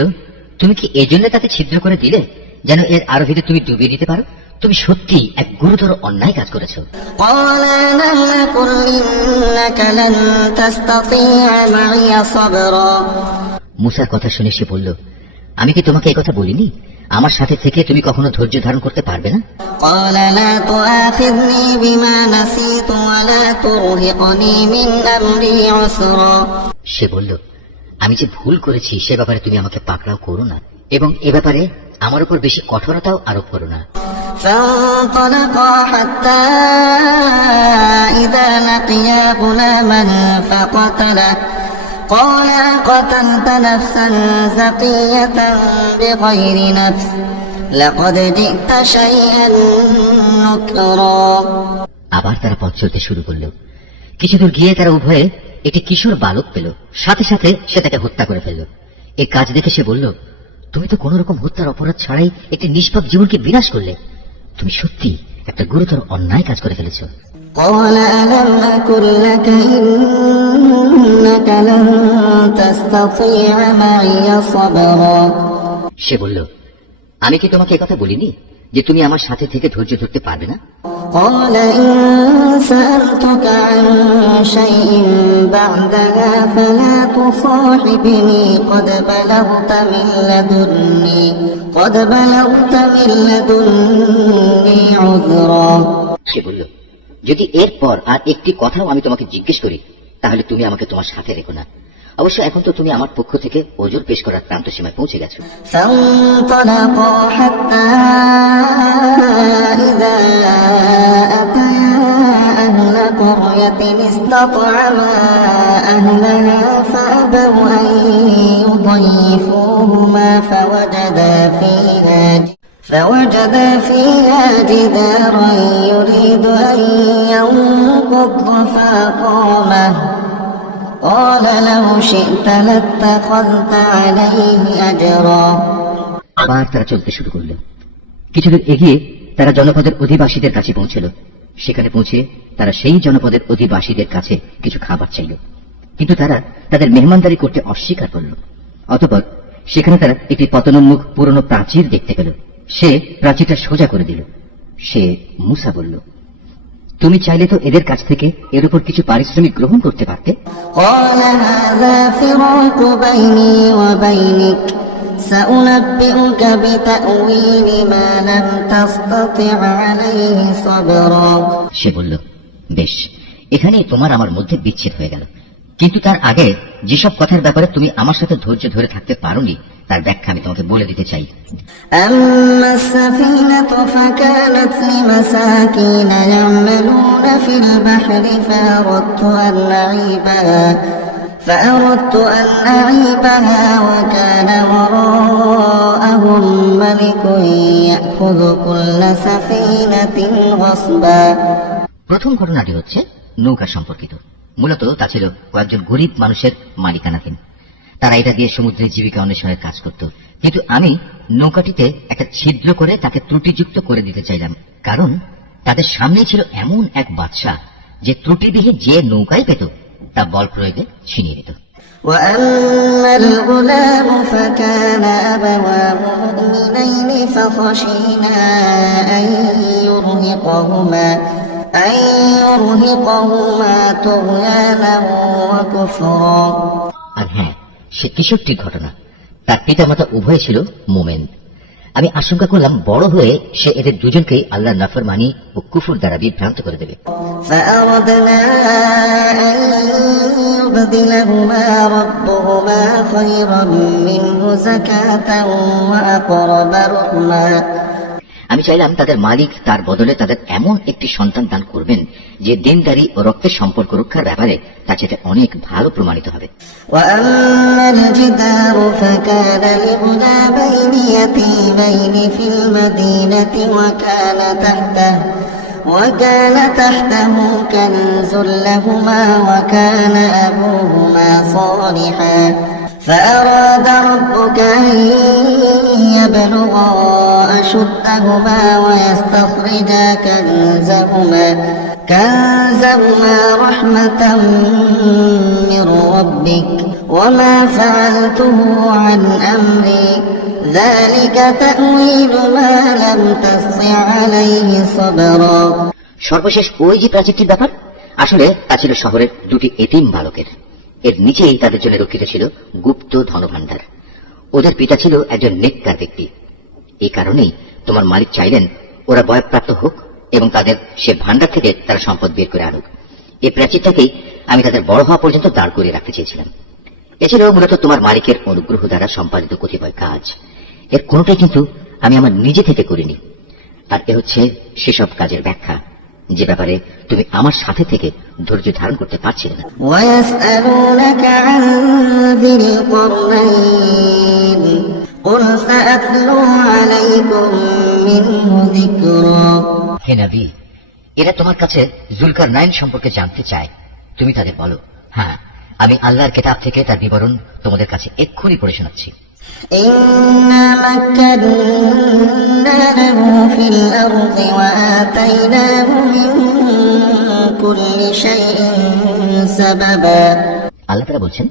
তুমি কি এজন্য তাকে ছিদ্র করে দিলে যেন এর আরোহীতে তুমি ডুবিয়ে দিতে পারো? তুমি সত্যি এক গুরুতর অন্যায় কাজ করেছো। قال لم نقل إنك لن تستطيع معي صبرا মুসার কথা শুনে সে বলল, আমি কি তোমাকে এই কথা বলিনি আমার সাথে থেকে তুমি কখনো ধৈর্য ধারণ করতে পারবে না? قال لا تؤاخذني بما نسيت ولا ترهقني من أمري عسرا সে বলল, আমি যে ভুল করেছি সে ব্যাপারে তুমি আমাকে পাকড়াও করো না এবং এ ব্যাপারে আমার উপর বেশি কঠোরতাও আরোপ করো না। فانطلقا حتى إذا لقيا غلاما فقتله قال قتلت نفسا زكية بغير نفس لقد جئت شيئا نكرا। আবার তারা পথ চলতে শুরু করলো। কিছু দূর গিয়ে তারা উভয়ে একটি কিশোর বালক পেল। সাথে সাথে সে তাকে হত্যা করে ফেলল। এই কাজ দেখে সে বলল, তুমি তো কোন রকম হত্যার অপরাধ ছাড়াই একটি নিষ্পাপ জীবনকে বিনাশ করলে। তুমি সত্যি একটা গুরুতর অন্যায় কাজ করে ফেলেছ। قال ألم أقل لك إنك لن تستطيع معي صبرا। সে বলল, আমি কি তোমাকে একথা বলিনি যে তুমি আমার সাথে থেকে ধৈর্য ধরতে পারবে না? قال إن سألتك عن شيء بعدها فلا تصاحبني قد بلغت من لدني عذرا। সে বলল, যদি এরপর আর একটি কথাও আমি তোমাকে জিজ্ঞেস করি তাহলে তুমি আমাকে তোমার সাথে রেখো না। অবশ্য এখন তো তুমি আমার পক্ষ থেকে ওজর পেশ করার প্রান্ত সীমায় পৌঁছে গেছো। فانطلقا حتى إذا أتيا أهل قرية استطعما أهلها فأبوا أن يضيفوهما فوجدا فيها جدارا يريد أن ينقض فأقامه قال لو شئت لاتخذت عليه أجرا। আবার তারা চলতে শুরু করল। কিছুদূর এগিয়ে তারা জনপদের অধিবাসীদের কাছে পৌঁছল। সেখানে পৌঁছে তারা সেই জনপদের অধিবাসীদের কাছে কিছু খাবার চাইল, কিন্তু তারা তাদের মেহমানদারি করতে অস্বীকার করল। অতঃপর সেখানে তারা একটি পতনোন্মুখ পুরনো প্রাচীর দেখতে পেল। সে প্রাচীরটা সোজা করে দিল। সে মুসা বলল, তুমি চাইলে তো এদের কাছ থেকে এর উপর কিছু পারিশ্রমিক গ্রহণ করতে পারতে। قال هذا فراق بيني وبينك سأنبئك بتأويل ما لم تستطع عليه صبرا। সে বলল, বেশ, এখানেই তোমার আমার মধ্যে বিচ্ছেদ হয়ে গেল, কিন্তু তার আগে যেসব কথার ব্যাপারে তুমি আমার সাথে ধৈর্য ধরে থাকতে পারোনি তার ব্যাখ্যা আমি তোমাকে বলে দিতে চাই। أما السفينة فكانت لمساكين يعملون في البحر فأردت أن أعيبها وكان وراءهم ملك يأخذ كل سفينة غصبا। প্রথম ঘটনাটি হচ্ছে নৌকা সম্পর্কিত। মূলত তা ছিল কয়েকজন গরিব মানুষের মালিকানাধীন। তারা এটা দিয়ে সমুদ্রে জীবিকা অন্বেষণের কাজ করত, কিন্তু আমি নৌকাটিতে একটা ছিদ্র করে তাকে ত্রুটিযুক্ত করে দিতে চাইলাম, কারণ তাদের সামনে ছিল এমন এক বাদশা যে ত্রুটিবিহীন যে নৌকায় পেত তা বল প্রয়োগে ছিনিয়ে নিত। وأما الغلام فكان أبواه مؤمنين فخشينا أن يرهقهما طغيانا وكفرا। আর হ্যাঁ, সে কিশোরটির ঘটনা। তার পিতামাতা উভয় ছিল মোমেন। আমি আশঙ্কা করলাম বড় হয়ে সে এদের দুজনকেই আল্লাহর নাফরমানি ও কুফর দ্বারা বিভ্রান্ত করে দেবে। فأردنا أن يبدلهما ربهما خيرا منه زكاة وأقرب رحما। আমি চাইলাম তাদের মালিক তার বদলে তাদের এমন একটি সন্তান দান করবেন যে দিনদারি ও রক্তের সম্পর্ক রক্ষার ব্যাপারে তার চেয়ে অনেক ভালো প্রমাণিত হবে। وأما الجدار فكان لغلامين يتيمين في المدينة وكان تحته كنز لهما وكان أبوهما صالحا فأراد ربك أن يبلغا أشدهما ويستخرجا كنزهما رحمة من ربك وما فعلته عن أمري ذلك تأويل ما لم تستطع عليه صبرا। সর্বশেষ ওই যে প্রাচীরটির ব্যাপার, আসলে তা ছিল শহরের দুটি এতিম বালকের। এর নিচেই তাদের জন্য রক্ষিত ছিল গুপ্ত ধনভাণ্ডার। ওদের পিতা ছিল একজন নেককার ব্যক্তি। এই কারণেই তোমার মালিক চাইলেন ওরা বয়ঃপ্রাপ্ত হোক এবং তাদের সে ভাণ্ডার থেকে তারা সম্পদ বের করে আনুক। এই প্রাচীরটাকেই আমি তাদের বড় হওয়া পর্যন্ত দাঁড় করিয়ে রাখতে চেয়েছিলাম। এছাড়াও মূলত তোমার মালিকের অনুগ্রহ দ্বারা সম্পাদিত কতিপয় কাজ, এর কোনটাই কিন্তু আমি আমার নিজে থেকে করিনি। আর এ হচ্ছে সেসব কাজের ব্যাখ্যা যে ব্যাপারে তুমি আমার সাথে থেকে ধৈর্য ধারণ করতে পারছিলে না। ويسألونك عن القرنين قل سأتلو عليكم منه ذكرا হে নবী, এরা তোমার কাছে জুলকারনাইন সম্পর্কে জানতে চায়। তুমি তাদের বলো, হ্যাঁ, আমি আল্লাহর কিতাব থেকে তার বিবরণ তোমাদের কাছে এক্ষুনি পড়ে শোনাচ্ছি। إنا مكنا له في الأرض وآتيناه من كل شيء سببا আল্লাহ তাআলা বলছেন,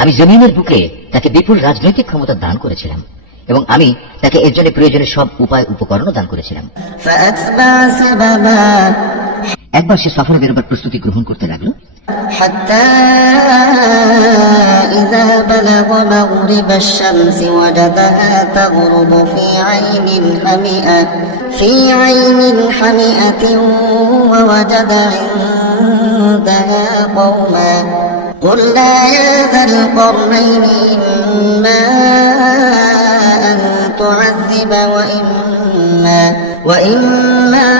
আমি জমিনের বুকে তাকে বিপুল রাজনৈতিক ক্ষমতা দান করেছিলাম এবং আমি তাকে এর জন্য প্রয়োজনীয় সব উপায় উপকরণও দান করেছিলাম। فأتبع سببا একবার সে সফরে বেরোবার প্রস্তুতি গ্রহণ করতে লাগলো। حتى إذا بلغ مغرب الشمس وجدها تغرب في عين حمئة ووجد عندها قوما قلنا يا ذا القرنين إما أن تعذب وإما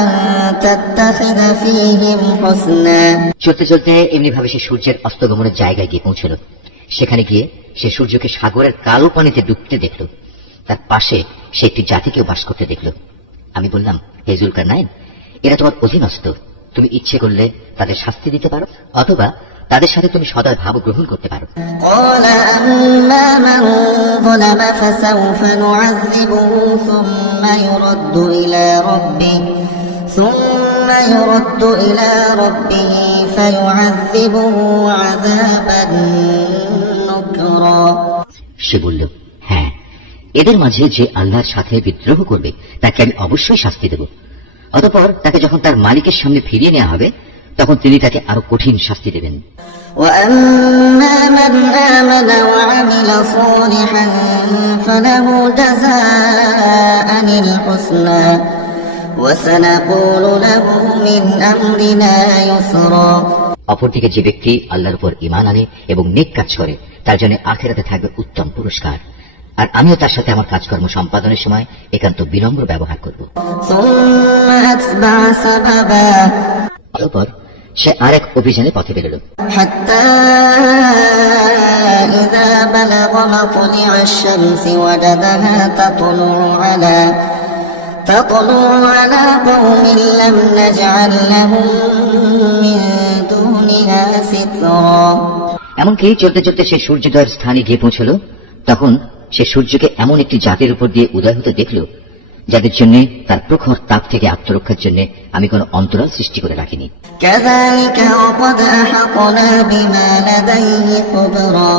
أن تتخذ فيهم حسنا চলতে চলতে এমনি ভাবে সে সূর্যের অস্তগমনের জায়গায় গিয়ে পৌঁছল। সেখানে গিয়ে সে সূর্যকে সাগরের কালো পানিতে ডুবতে দেখল। তার পাশে সে একটি জাতিকেও বাস করতে দেখল। আমি বললাম, হে জুলকারনাইন, এরা তোমার অধীনস্থ। তুমি ইচ্ছে করলে তাদের শাস্তি দিতে পারো, অথবা তাদের সাথে তুমি সদয় ভাব গ্রহণ করতে পারো। قال أما من ظلم فسوف نعذبه ثم يرد إلى ربه فيعذبه عذابا نكرا সে বলল, হ্যাঁ, এদের মাঝে যে আল্লাহর সাথে বিদ্রোহ করবে তাকে আমি অবশ্যই শাস্তি দেব। অতঃপর তাকে যখন তার মালিকের সামনে ফিরিয়ে নেওয়া হবে তখন তিনি তাকে আরো কঠিন শাস্তি দেবেন। وأما من آمن وعمل صالحا فله جزاء الحسنى وسنقول له من أمرنا يسرا অপরদিকে যে ব্যক্তি আল্লাহর উপর ঈমান আনে এবং নেক কাজ করে তার জন্য আখিরাতে থাকবে উত্তম পুরস্কার। আর আমিও তার সাথে আমার কাজকর্ম সম্পাদনের সময় একান্ত বিনম্র ব্যবহার করব। ثم أتبع سببا অতঃপর সে আরেক অভিযানে পথে বেরোল। حتى إذا بلغ مطلع الشمس وجدها تطلع على قوم لم نجعل لهم من دونها سترا এমনকি চলতে চলতে সে সূর্যোদয়ের স্থানে গিয়ে পৌঁছল। তখন সে সূর্যকে এমন একটি জাতির উপর দিয়ে উদয় হতে দেখল যাদের জন্য তার প্রখর তাপ থেকে আত্মরক্ষার জন্য আমি কোনো অন্তরাল সৃষ্টি করে রাখিনি। كذلك وقد أحطنا بما لديه خبرا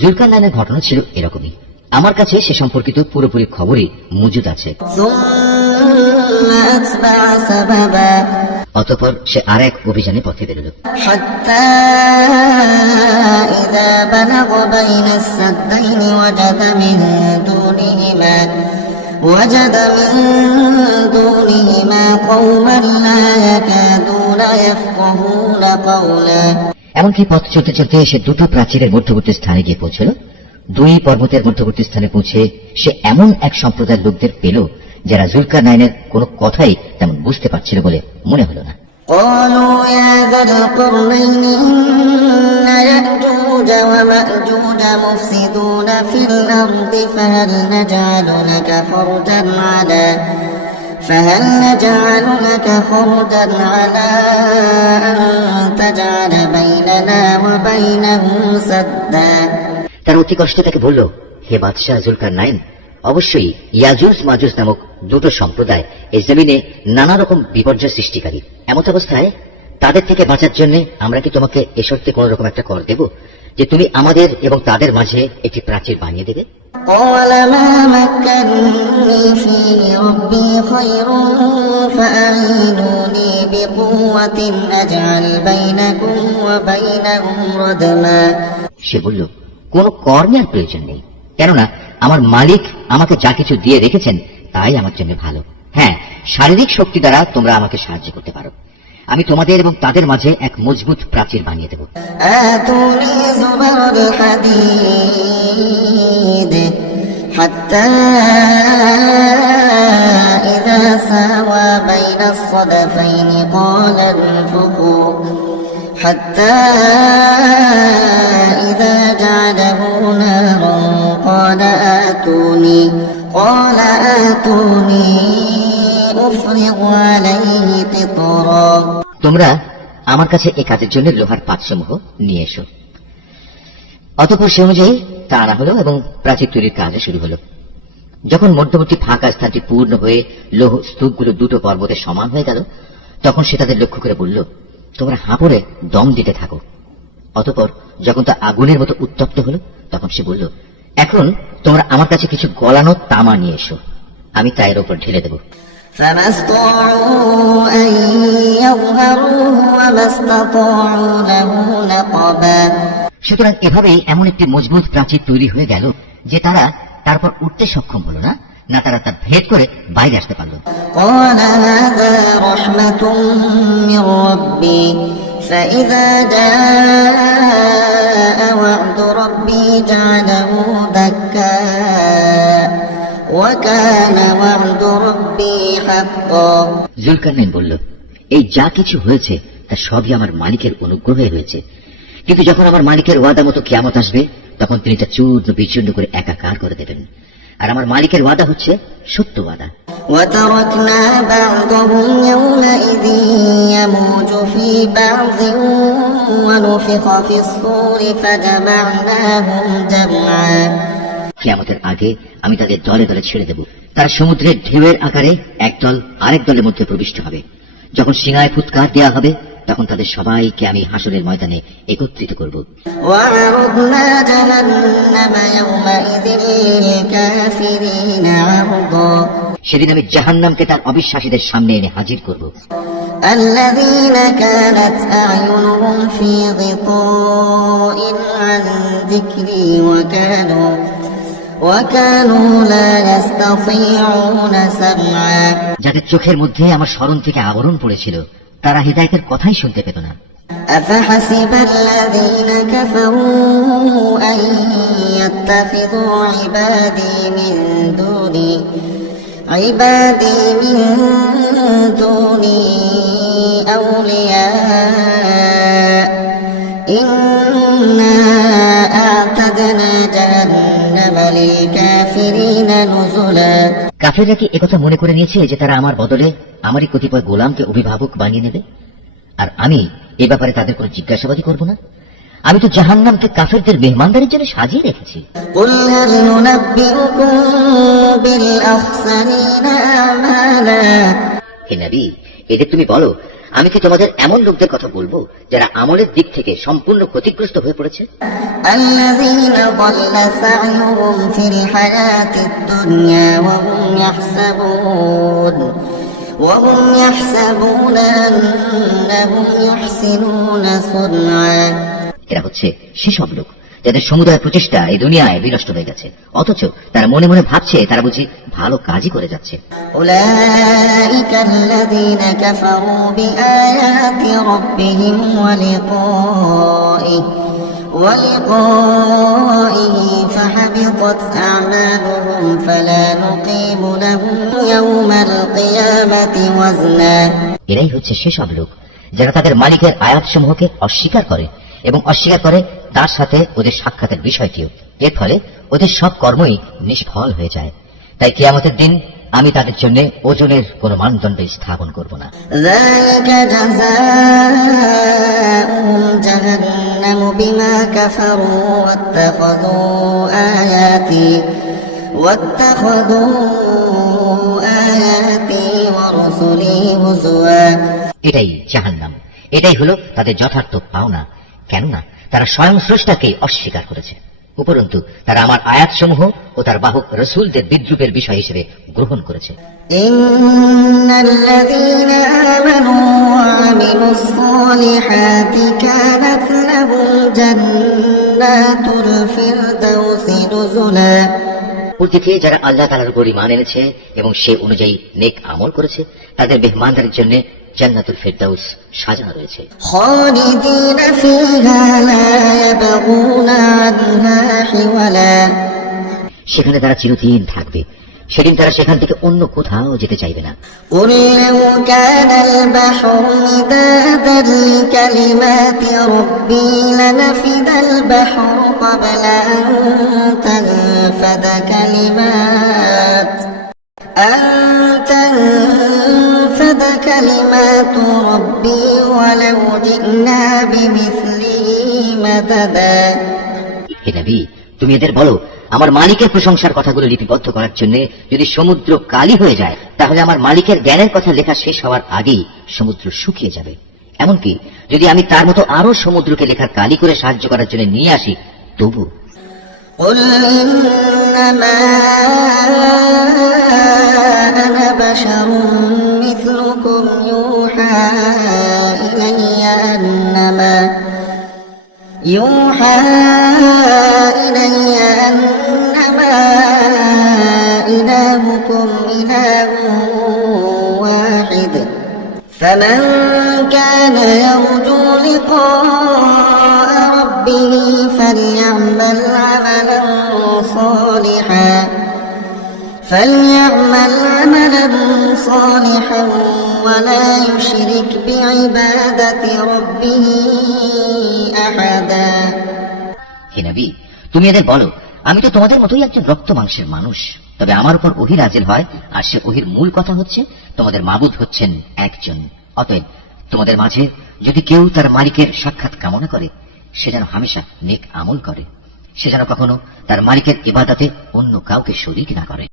জুলকারনাইনের ঘটনা ছিল এরকমই। আমার কাছে সে সম্পর্কিত পুরোপুরি খবরই মজুদ আছে। ثم أتبع سببا অতঃপর সে আরেক অভিযানে পথে বেরোল। حتى إذا بلغ بين السدين وجد من دونهما قوما لا يكادون يفقهون قولا এমনকি পথ চলতে চলতে সে দুটো প্রাচীরের মধ্যবর্তী স্থানে গিয়ে পৌঁছল। দুই পর্বতের মধ্যবর্তী স্থানে পৌঁছে সে এমন এক সম্প্রদায়ের লোকদের পেল যারা জুলকারনাইনের কোনো কথাই তেমন বুঝতে পারছিল বলে মনে হলো না। قالوا يا ذا القرنين إن يأجوج ومأجوج مفسدون في الأرض فهل نجعل لك خرجا على أن تجعل بيننا وبينهم سدا তার অতি কষ্ট তাকে বলল, হে বাদশাহ জুলকারনাইন, অবশ্যই ইয়াজুজ মাজুজ নামক দুটো সম্প্রদায় এই জমিনে নানা রকম বিপর্যয় সৃষ্টিকারী। এমত অবস্থায় তাদের থেকে বাঁচার জন্য আমরা কি তোমাকে এ শর্তে কোন রকম একটা কর দেব যে তুমি আমাদের এবং তাদের মাঝে একটি প্রাচীর বানিয়ে দেবে? قال ما مكنني فيه ربي خير فأعينوني بقوة أجعل بينكم وبينهم ردما সে বলল, কোন কর নেওয়ার প্রয়োজন নেই, কেননা আমার মালিক আমাকে যা কিছু দিয়ে রেখেছেন তাই আমার জন্য ভালো। হ্যাঁ, শারীরিক শক্তি দ্বারা তোমরা আমাকে সাহায্য করতে পারো। আমি তোমাদের এবং তাদের মাঝে এক মজবুত প্রাচীর বানিয়ে দেব। آتوني زبر الحديد حتى إذا ساوى بين الصدفين قال انفخوا তোমরা আমার কাছে এই কাজের জন্য লোহার পাতসমূহ নিয়ে এসো। অতঃপর সে অনুযায়ী তা আনা হলো এবং প্রাচীর তৈরির কাজ শুরু হলো। যখন মধ্যবর্তী ফাঁকা স্থানটি পূর্ণ হয়ে লৌহ স্তূপগুলো দুটো পর্বতে সমান হয়ে গেল, তখন সে তাদের লক্ষ্য করে বলল, তোমরা হাঁপড়ে দম দিতে থাকো। অতঃপর যখন তা আগুনের মতো উত্তপ্ত হলো, তখন সে বলল, এখন তোমরা আমার কাছে কিছু গলানো তামা নিয়ে এসো, আমি তা এর উপর ঢেলে দেব। فما استطاعوا أن يظهروه وما استطاعوا له نقبا। সুতরাং এভাবেই এমন একটি মজবুত প্রাচীর তৈরি হয়ে গেল যে তারা তারপর উঠতে সক্ষম হল না, না তারা তা ভেদ করে বাইরে আসতে পারল। قال هذا رحمة من ربي فإذا جاء وعد ربي جعله دكا وكان وعد ربي حقا। জুলকারনাইন বলল, এই যা কিছু হয়েছে তা সবই আমার মালিকের অনুগ্রহে হয়েছে, কিন্তু যখন আমার মালিকের ওয়াদা মতো কিয়ামত আসবে, তখন তিনি তা চূর্ণ বিচূর্ণ করে একাকার করে দেবেন। আর আমার মালিকের ওয়াদা হচ্ছে সত্য ওয়াদা। وتركنا بعضهم يومئذ يموج في بعض ونفخ في الصور فجمعناهم جمعا। কিয়ামতের আগে আমি তাদের দলে দলে ছেড়ে দেব। তারা সমুদ্রের ঢেউয়ের আকারে একদল আরেক দলের মধ্যে প্রবিষ্ট হবে। যখন সিংহায় ফুৎকার দেওয়া হবে, তখন তাদের সবাইকে আমি হাসরের ময়দানে একত্রিত করব। وعرضنا جهنم يومئذ للكافرين عرضا। সেদিন আমি জাহান্নামকে তার অবিশ্বাসীদের সামনে এনে হাজির করব। الذين كانت أعينهم في غطاء عن ذكري وكانوا لا يستطيعون سمعا। যাদের চোখের মধ্যে আমার স্মরণ থেকে আবরণ পড়েছিল, তারা হিদায়াতের কথাই শুনতে পেত না। أفحسب الذين كفروا أن يتخذوا عبادي من دوني أولياء إنا أعتدنا جهنم للكافرين نزلا। কাফেররা কি একথা মনে করে নিয়েছে যে তারা আমার বদলে আমারই কতিপয় গোলামকে অভিভাবক বানিয়ে নেবে, আর আমি এ ব্যাপারে তাদের কোনো জিজ্ঞাসাবাদই করব না? আমি তো জাহান্নামকে কাফেরদের মেহমানদারির জন্য সাজিয়ে রেখেছি। قل هل ننبئكم بالأخسرين أعمالا। হে নবী, এদের তুমি বলো, আমি কি তোমাদের এমন লোকদের কথা বলবো যারা আমলের দিক থেকে সম্পূর্ণ ক্ষতিগ্রস্ত হয়ে পড়েছে? الذين ضل سعيهم في الحياة الدنيا وهم يحسبون أنهم يحسنون صنعا। এরা হচ্ছে সেসব লোক যাদের সমুদায় প্রচেষ্টা এই দুনিয়ায় বিনষ্ট হয়ে গেছে, অথচ তারা মনে মনে ভাবছে তারা বুঝি ভালো কাজই করে যাচ্ছে। أولئك الذين كفروا بآيات ربهم ولقائه فحبطت أعمالهم فلا نقيم لهم يوم القيامة وزنا। এরাই হচ্ছে সেসব লোক যারা তাদের মালিকের আয়াতসমূহকে অস্বীকার করে এবং অস্বীকার করে তার সাথে ওদের সাক্ষাতের বিষয়টিও। এর ফলে ওদের সব কর্মই নিষ্ফল হয়ে যায়। তাই কিয়ামতের দিন আমি তাদের জন্য ওজনের কোন মানদণ্ড স্থাপন করব না। ذلك جزاؤهم جهنم بما كفروا واتخذوا آياتي ورسلي هزوا। এটাই জাহান্নাম, এটাই হলো তাদের যথার্থ পাওনা। কেননা তারা স্বয়ং স্রষ্টাকে অস্বীকার করেছে, উপরন্তু তারা আমার আয়াতসমূহ ও তার বাহক রসুলদের বিদ্রুপের বিষয় হিসেবে গ্রহণ করেছে। ইন্নাল্লাযীনা আমানু ওয়া আমিলুস সালিহাতি কানাত লাহুম জান্নাতুল ফিরদাউসি নুজুলা। পূর্বে যারা আল্লাহ তাআলার উপর ঈমান এনেছে এবং সে অনুযায়ী নেক আমল করেছে, তাদের মেহমানদারির জন্য জান্নাতুল ফিরদাউস সাজানো রয়েছে। খালিদিনা ফিহা লা ইয়াবগুনা আনহা হিওয়ালা। সেখানে তারা চিরদিন থাকবে, সেদিন তারা সেখান থেকে অন্য কোথাও যেতে চাইবে না। কুল লাউ কানাল বাহরু মিদাদান লিকালিমাতি রাব্বি লানাফিদাল বাহরু ক্বাবলা আন তানফাদা কালিমাতু রাব্বি ولو جئنا بمثله مددا হে নবী, তুমি এদের বলো, আমার মালিকের প্রশংসার কথাগুলো লিপিবদ্ধ করার জন্য যদি সমুদ্র কালি হয়ে যায়, তাহলে আমার মালিকের জ্ঞানের কথা লেখা শেষ হওয়ার আগেই সমুদ্র শুকিয়ে যাবে। এমনকি যদি আমি তার মতো আরো সমুদ্রকে লেখার কালি করে সাহায্য করার জন্য নিয়ে আসি, তবু قل إنما أنا بشر مثلكم يوحى إلي أنما إلهكم إله واحد فمن كان يرجو لقاء ربه فليعمل عملا صالحا ولا يشرك بعبادة ربه أحدا হে নবী, তুমি এদের বলো, আমি তো তোমাদের মতোই একজন রক্ত মাংসের মানুষ, তবে আমার উপর ওহী নাযিল হয়, আর সে ওহীর মূল কথা হচ্ছে তোমাদের মাবুদ হচ্ছেন একজন। অতএব তোমাদের মাঝে যদি কেউ তার মালিকের সাক্ষাৎ কামনা করে, সে যেন হামেশা নেক আমল করে, সে যেন কখনো তার মালিকের ইবাদতে অন্য কাউকে শরীক না করে।